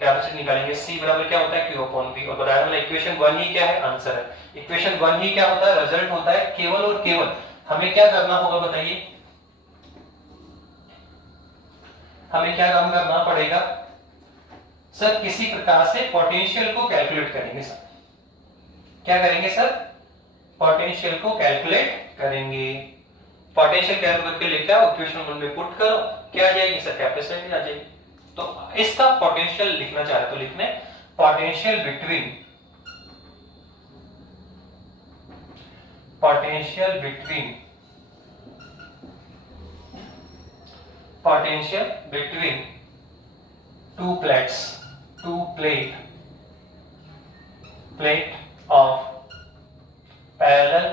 कैपेसिटी निकालेंगे। C बराबर क्या होता है, Q अपॉन V। और बताया मैंने इक्वेशन 1 ही क्या है, आंसर है। इक्वेशन 1 ही क्या होता है, रिजल्ट होता है। केवल और केवल हमें क्या करना होगा बताइए, हमें क्या काम करना पड़ेगा सर, किसी प्रकार से पोटेंशियल को कैलकुलेट करेंगे सर। क्या करेंगे सर, पोटेंशियल को कैलकुलेट करेंगे। पोटेंशियल कैलकुलेट करके लिखा है, इक्वेशन 1 में पुट करो, क्या आ जाएगी सर, कैपेसिटी आ जाएगी। तो इसका पोटेंशियल लिखना चाह रहे तो लिखने potential between two plate of parallel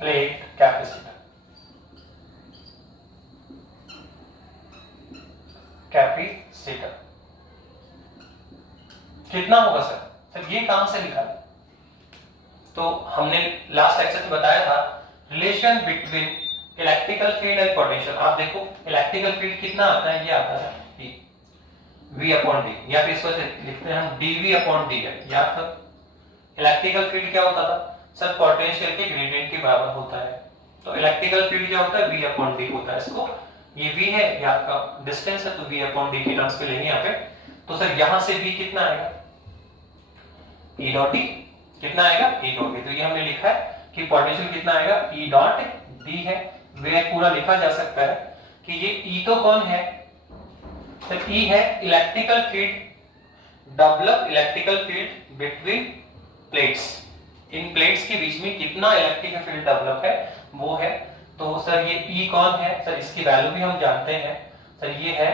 plate capacitor कितना होगा सर, ये काम से निकालें। तो हमने लास्ट लेक्चर में बताया था relation between electrical field and potential. आप देखो इलेक्ट्रिकल फील्ड कितना आता है, ये आता है V अपॉन डी, या फिर इसको लिखते हैं हम dV अपॉन डी है। याद कर, इलेक्ट्रिकल फील्ड क्या होता था सर, पोटेंशियल के ग्रेडियंट के बराबर होता है। तो इलेक्ट्रिकल फील्ड क्या होता है, V अपॉन डी होता है। इसको ये V है, ये आपका डिस्टेंस है, तो V अपॉन डी की टर्म्स पे लेंगे यहाँ पे। तो सर यहां से V कितना आएगा, E डॉट D कितना आएगा, E डॉट D। तो ये हमने लिखा है कि पोटेंशियल कितना आएगा, ई डॉट डी है। वे पूरा लिखा जा सकता है कि ये ई तो कौन है, तो ई है electrical field, develop electrical field between plates. इन प्लेट्स के बीच में कितना इलेक्ट्रिकल फील्ड डेवलप है वो है। तो सर ये ई कौन है, सर इसकी वैल्यू भी हम जानते हैं सर, ये है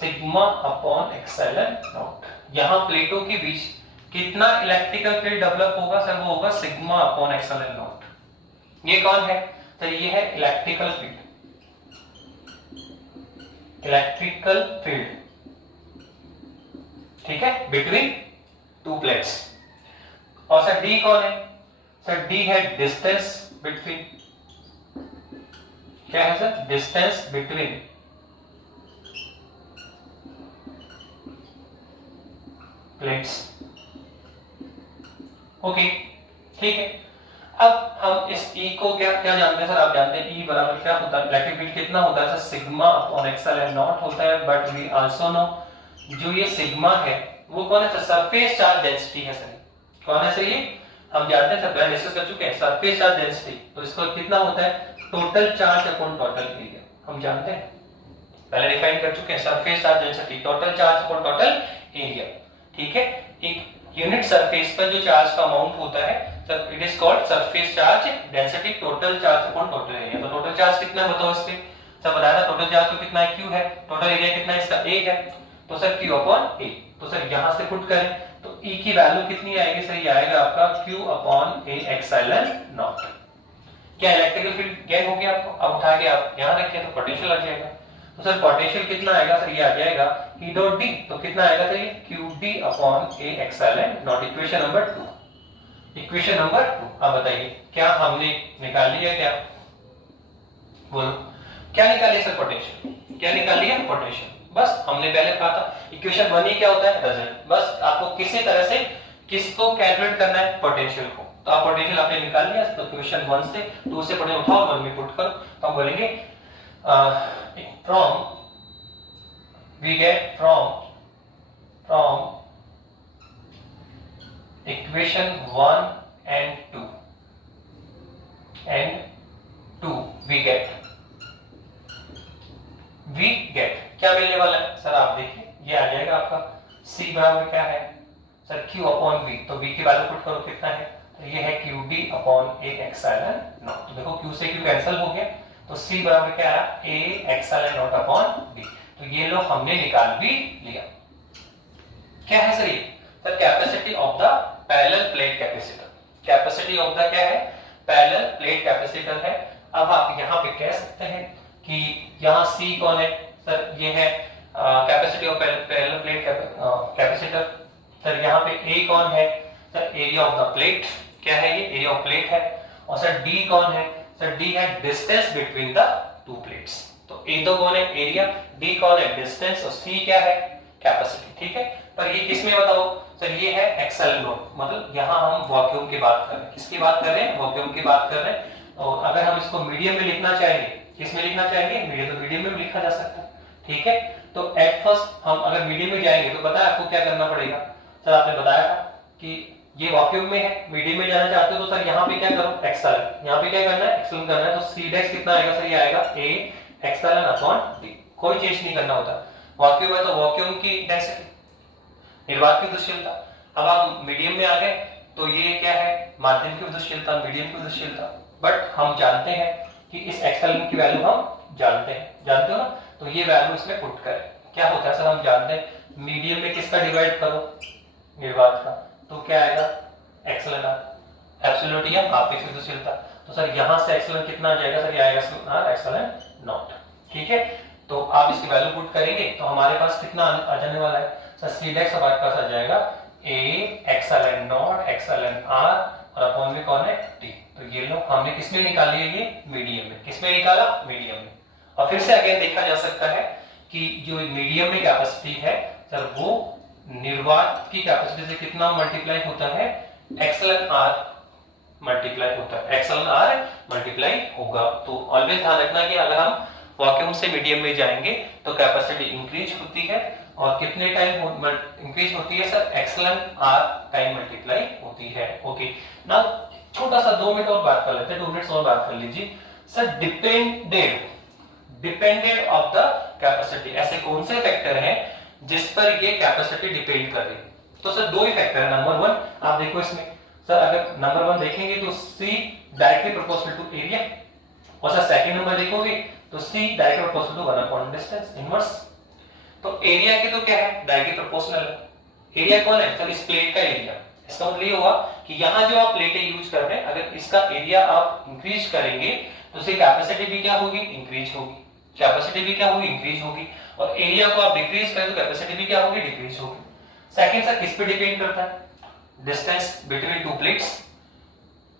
सिग्मा अपॉन एप्सिलॉन नॉट। यहां प्लेटों के बीच कितना इलेक्ट्रिकल फील्ड डेवलप होगा सर, वो होगा सिग्मा अपॉन एप्सिलॉन नॉट। ये कौन है सर, ये है इलेक्ट्रिकल फील्ड, इलेक्ट्रिकल फील्ड, ठीक है, बिटवीन टू प्लेट्स। और सर डी कौन है, सर डी है डिस्टेंस बिटवीन, क्या है sir, distance between plates. Okay, ठीक है। अब हम इस E को क्या क्या जानते हैं सर, आप जानते हैं E बराबर क्या होता है, इलेक्ट्रिक फील्ड कितना होता है sir, sigma upon epsilon not होता है। बट वी आल्सो नो जो ये सिग्मा है वो कौन है सर, सरफेस चार्ज डेंसिटी है सर। कौन है सर ये, हम जानते हैं सर, पहले डिस्कस कर चुके हैं, सरफेस चार्ज डेंसिटी। तो इसको कितना होता है, total charge upon total area, हम जानते हैं, पहले डिफाइन कर चुके हैं, surface charge density total charge upon total area, ठीक है। एक यूनिट सरफेस पर जो चार्ज का अमाउंट होता है sir, it is called surface charge density, total charge upon total area. तो टोटल चार्ज कितना है बताओ, इस पे सर बताया था, टोटल चार्ज तो कितना है, Q है, टोटल एरिया कितना है इसका, A है, तो सर Q अपॉन A। तो सर यहां से पुट करें तो E की वैल्यू कितनी आएगी सर, ये आएगा आपका Q upon A epsilon not. क्या इलेक्ट्रिकल फील्ड गेन हो गया आपको, अब उठा के आप यहां रखिए तो पोटेंशियल आ जाएगा। तो सर पोटेंशियल कितना आएगा सर, ये आ जाएगा E डॉट D, तो कितना आएगा सर, ये QD upon A epsilon not. Equation number 2, equation number 2। अब बताइए क्या हमने निकाल लिया, क्या बोलो, क्या निकाल लिया सर, पोटेंशियल, क्या निकाल लिया पोटेंशियल। बस हमने पहले कहा था इक्वेशन 1 ही क्या होता है, रिजल्ट। बस आपको किसी तरह से किसको कैलकुलेट करना है, पोटेंशियल को। तो आप पोटेंशियल आपने निकाल लिया, तो इक्वेशन 1 से 2 से पोटेंशियल उठाओ, 1 में पुट करो, तो हम बोलेंगे from we get from equation 1 and 2 we get क्या मिलने वाला है सर, आप देखिए ये आ जाएगा आपका C बराबर क्या है सर, Q अपॉन V। तो V की वैल्यू पुट करो कितना है, तो ये है QD upon A epsilon not. तो देखो Q से Q कैंसिल हो गया, तो C बराबर क्या है, A epsilon not upon B। तो ये लो हमने निकाल भी लिया। क्या है सर ये, sir capacity of the parallel plate capacitor. Capacity of the क्या है, पैरेलल प्लेट कैपेसिटर है। अब आप यहाँ पे कह सकते हैं कि यहाँ C कौन है सर, ये है capacity of parallel plate capacitor. Sir यहाँ पे A कौन है sir, area of the plate, क्या है ये, एरिया ऑफ प्लेट है। और सर D कौन है सर, D है distance between the two plates. तो A तो कौन है, एरिया, D कौन है, डिस्टेंस, और C क्या है, कैपेसिटी, ठीक है। पर ये किसमें बताओ सर, ये है एप्सिलॉन नॉट, मतलब यहाँ हम वैक्यूम की बात कर रहे हैं, किसकी बात कर रहे हैं, वैक्यूम की बात कर रहे हैं। और अगर हम इसको मीडियम में लिखना चाहेंगे, किसमें लिखना चाहेंगे, मीडियम, तो मीडियम में भी लिखा जा सकता है, ठीक है। तो एट फर्स्ट हम अगर मीडियम में जाएंगे तो पता है आपको क्या करना पड़ेगा सर, आपने बताया था कि ये वैक्यूम में है, मीडियम में जाना चाहते हो तो सर यहाँ पे क्या करो, एप्सिलॉन, यहाँ पे क्या करना है, एप्सिलॉन करना है। तो C डैश कितना आएगा सर, ये आएगा A एप्सिलॉन अपॉन D, कोई चेंज नहीं करना होता। वैक्यूम है तो वैक्यूम की डेंसिटी, निर्वात की विद्युतशीलता। अब आप मीडियम में आ गए तो ये क्या है, माध्यम की विद्युतशीलता, मीडियम की विद्युतशीलता। बट हम जानते हैं कि इस एप्सिलॉन की वैल्यू हम जानते हैं, जानते हो ना, तो ये वैल्यू इसमें पुट करें, क्या होता है सर, हम जानते हैं मीडियम में किसका डिवाइड करो, निर्वात का, तो क्या आएगा, एप्सिलॉन एब्सोल्यूट या आपेक्षिक विद्युतशीलता। तो सर यहाँ से एप्सिलॉन कितना आ जाएगा सर, ये आएगा एप्सिलॉन नॉट, ठीक है। तो आप इसकी वैल्यू पुट करेंगे तो हमारे पास कितना आ जाने वाला है सर, C डैश हमारे पास आ जाएगा A epsilon not epsilon R और अपॉन में कौन है, T। तो ये लो हमने किसमें निकाली है, ये मीडियम में, किसमें निकाला, मीडियम में। और फिर से अगेन देखा जा सकता है कि जो मीडियम में कैपेसिटी है सर, वो निर्वात की कैपेसिटी से कितना मल्टीप्लाई होता है, एप्सिलॉन R मल्टीप्लाई होता है, एप्सिलॉन R मल्टीप्लाई होगा। तो ऑलवेज ध्यान रखना कि अगर हम वैक्यूम से मीडियम में जाएंगे तो कैपेसिटी इंक्रीज होती है, और कितने टाइम इंक्रीज होती है sir, epsilon R time multiply होती है। ओके, नाउ छोटा सा 2 मिनट और बात कर लेते हैं, 2 मिनट और बात कर लीजिए sir. Dependent of the capacity, ऐसे कौन से फैक्टर हैं जिस पर ये कैपेसिटी डिपेंड कर रही है? तो सर दो ही फैक्टर है। नंबर वन आप देखो इसमें सर, अगर नंबर वन देखेंगे तो C directly proportional to area, और सर सेकंड नंबर देखोगे तो C directly proportional to 1 upon distance inverse. तो एरिया की तो क्या है, डायरेक्टली प्रोपोर्शनल है। एरिया कौन है सर, इस प्लेट का एरिया। इसका मतलब ये हुआ कि यहाँ जो आप प्लेटें यूज कर रहे हैं, अगर इसका एरिया आप इंक्रीज करेंगे तो उसकी कैपेसिटी भी क्या होगी, इंक्रीज होगी। कैपेसिटी भी क्या होगी, इंक्रीज होगी। और एरिया को आप डिक्रीज करें तो कैपेसिटी भी क्या होगी, डिक्रीज होगी। सेकंड सर किस पे डिपेंड करता है, डिस्टेंस बिटवीन टू प्लेट्स।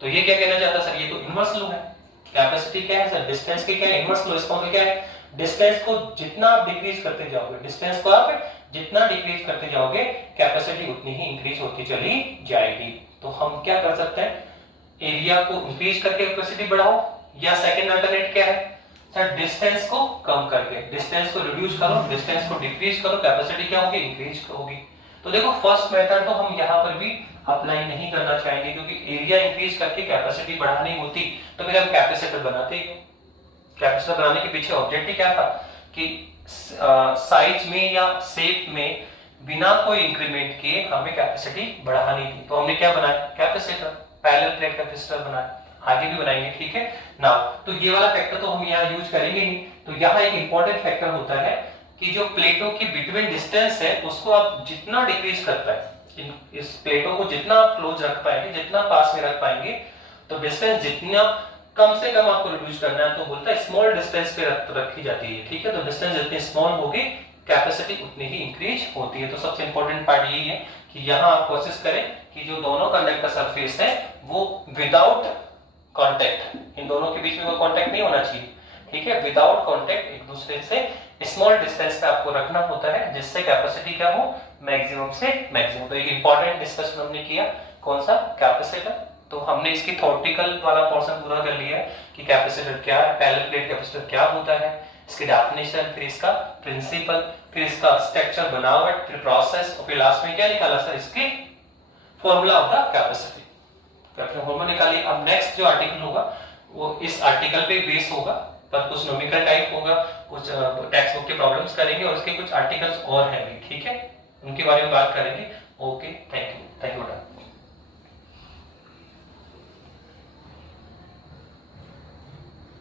तो ये क्या कहना चाहता है सर, ये तो इनवर्स लॉ है। कैपेसिटी क्या है सर, डिस्टेंस के क्या है, इनवर्स लॉ। इसका मतलब क्या है, डिस्टेंस को जितना आप डिक्रीज करते जाओगे, डिस्टेंस को आप जितना डिक्रीज करते जाओगे, कैपेसिटी उतनी ही इंक्रीज होती चली जाएगी। तो हम क्या कर सकते हैं, एरिया को इंक्रीज करके कैपेसिटी बढ़ाओ, या सेकंड अल्टरनेट क्या है सर, डिस्टेंस को कम करके, डिस्टेंस को रिड्यूस करो, डिस्टेंस को डिक्रीज करो, कैपेसिटी क्या होगी, इंक्रीज होगी। तो देखो फर्स्ट मेथड तो हम यहाँ पर भी अप्लाई नहीं करना चाहेंगे, क्योंकि एरिया इंक्रीज करके कैपेसिटी बढ़ानी होती तो फिर हम कैपेसिटर बनाते ही। कैपेसिटर बनाने के पीछे ऑब्जेक्टिव क्या था कि साइज में या शेप में बिना कोई इंक्रीमेंट किए हमें कैपेसिटी बढ़ानी थी। तो हमने क्या बनाया, कैपेसिटर, पैरेलल प्लेट कैपेसिटर बनाया। आगे भी बनाएंगे, ठीक है ना। तो ये वाला फैक्टर तो हम यहाँ यूज करेंगे नहीं। तो यहाँ एक इंपॉर्टेंट फैक्टर होता है कि जो प्लेटों की बिटवीन डिस्टेंस है उसको आप जितना डिक्रीज करता है, इस प्लेटों को जितना आप क्लोज रख पाएंगे, जितना पास में रख पाएंगे, तो डिस्टेंस जितना कम से कम आपको रिड्यूस करना है, तो बोलता है स्मॉल डिस्टेंस पे रखी जाती है, ठीक है। तो डिस्टेंस जितनी स्मॉल होगी कैपेसिटी उतनी ही इंक्रीज होती है। तो सबसे इंपॉर्टेंट पार्ट यही है कि यहाँ आप कोशिश करें कि जो दोनों कंडक्टर सरफेस है वो विदाउट कांटेक्ट, इन दोनों के बीच में कोई कांटेक्ट नहीं होना चाहिए, ठीक है। विदाउट कांटेक्ट एक दूसरे से स्मॉल डिस्टेंस पे आपको रखना होता है, जिससे कैपेसिटी क्या हो, मैक्सिमम से मैक्सिमम। तो एक इंपॉर्टेंट डिस्कशन हमने किया, कौन सा, कैपेसिटर। तो हमने इसकी थ्योरेटिकल वाला पोर्शन पूरा कर लिया है कि कैपेसिटर क्या है, पैरेलल प्लेट कैपेसिटर क्या होता है, इसकी डेफिनेशन, फिर इसका प्रिंसिपल, फिर इसका स्ट्रक्चर, बनावट, फिर प्रोसेस, और फिर लास्ट में क्या निकाला सर, इसकी formula of the capacity. Formula निकाली। अब नेक्स्ट जो आर्टिकल होगा वो इस आर्टिकल पे बेस होगा, पर कुछ न्यूमेरिकल टाइप होगा, कुछ टेक्स्ट बुक के प्रॉब्लम्स करेंगे, और इसके कुछ आर्टिकल्स और हैं भी, ठीक है, उनके बारे में बात करेंगे। ओके, थैंक यू बेटा।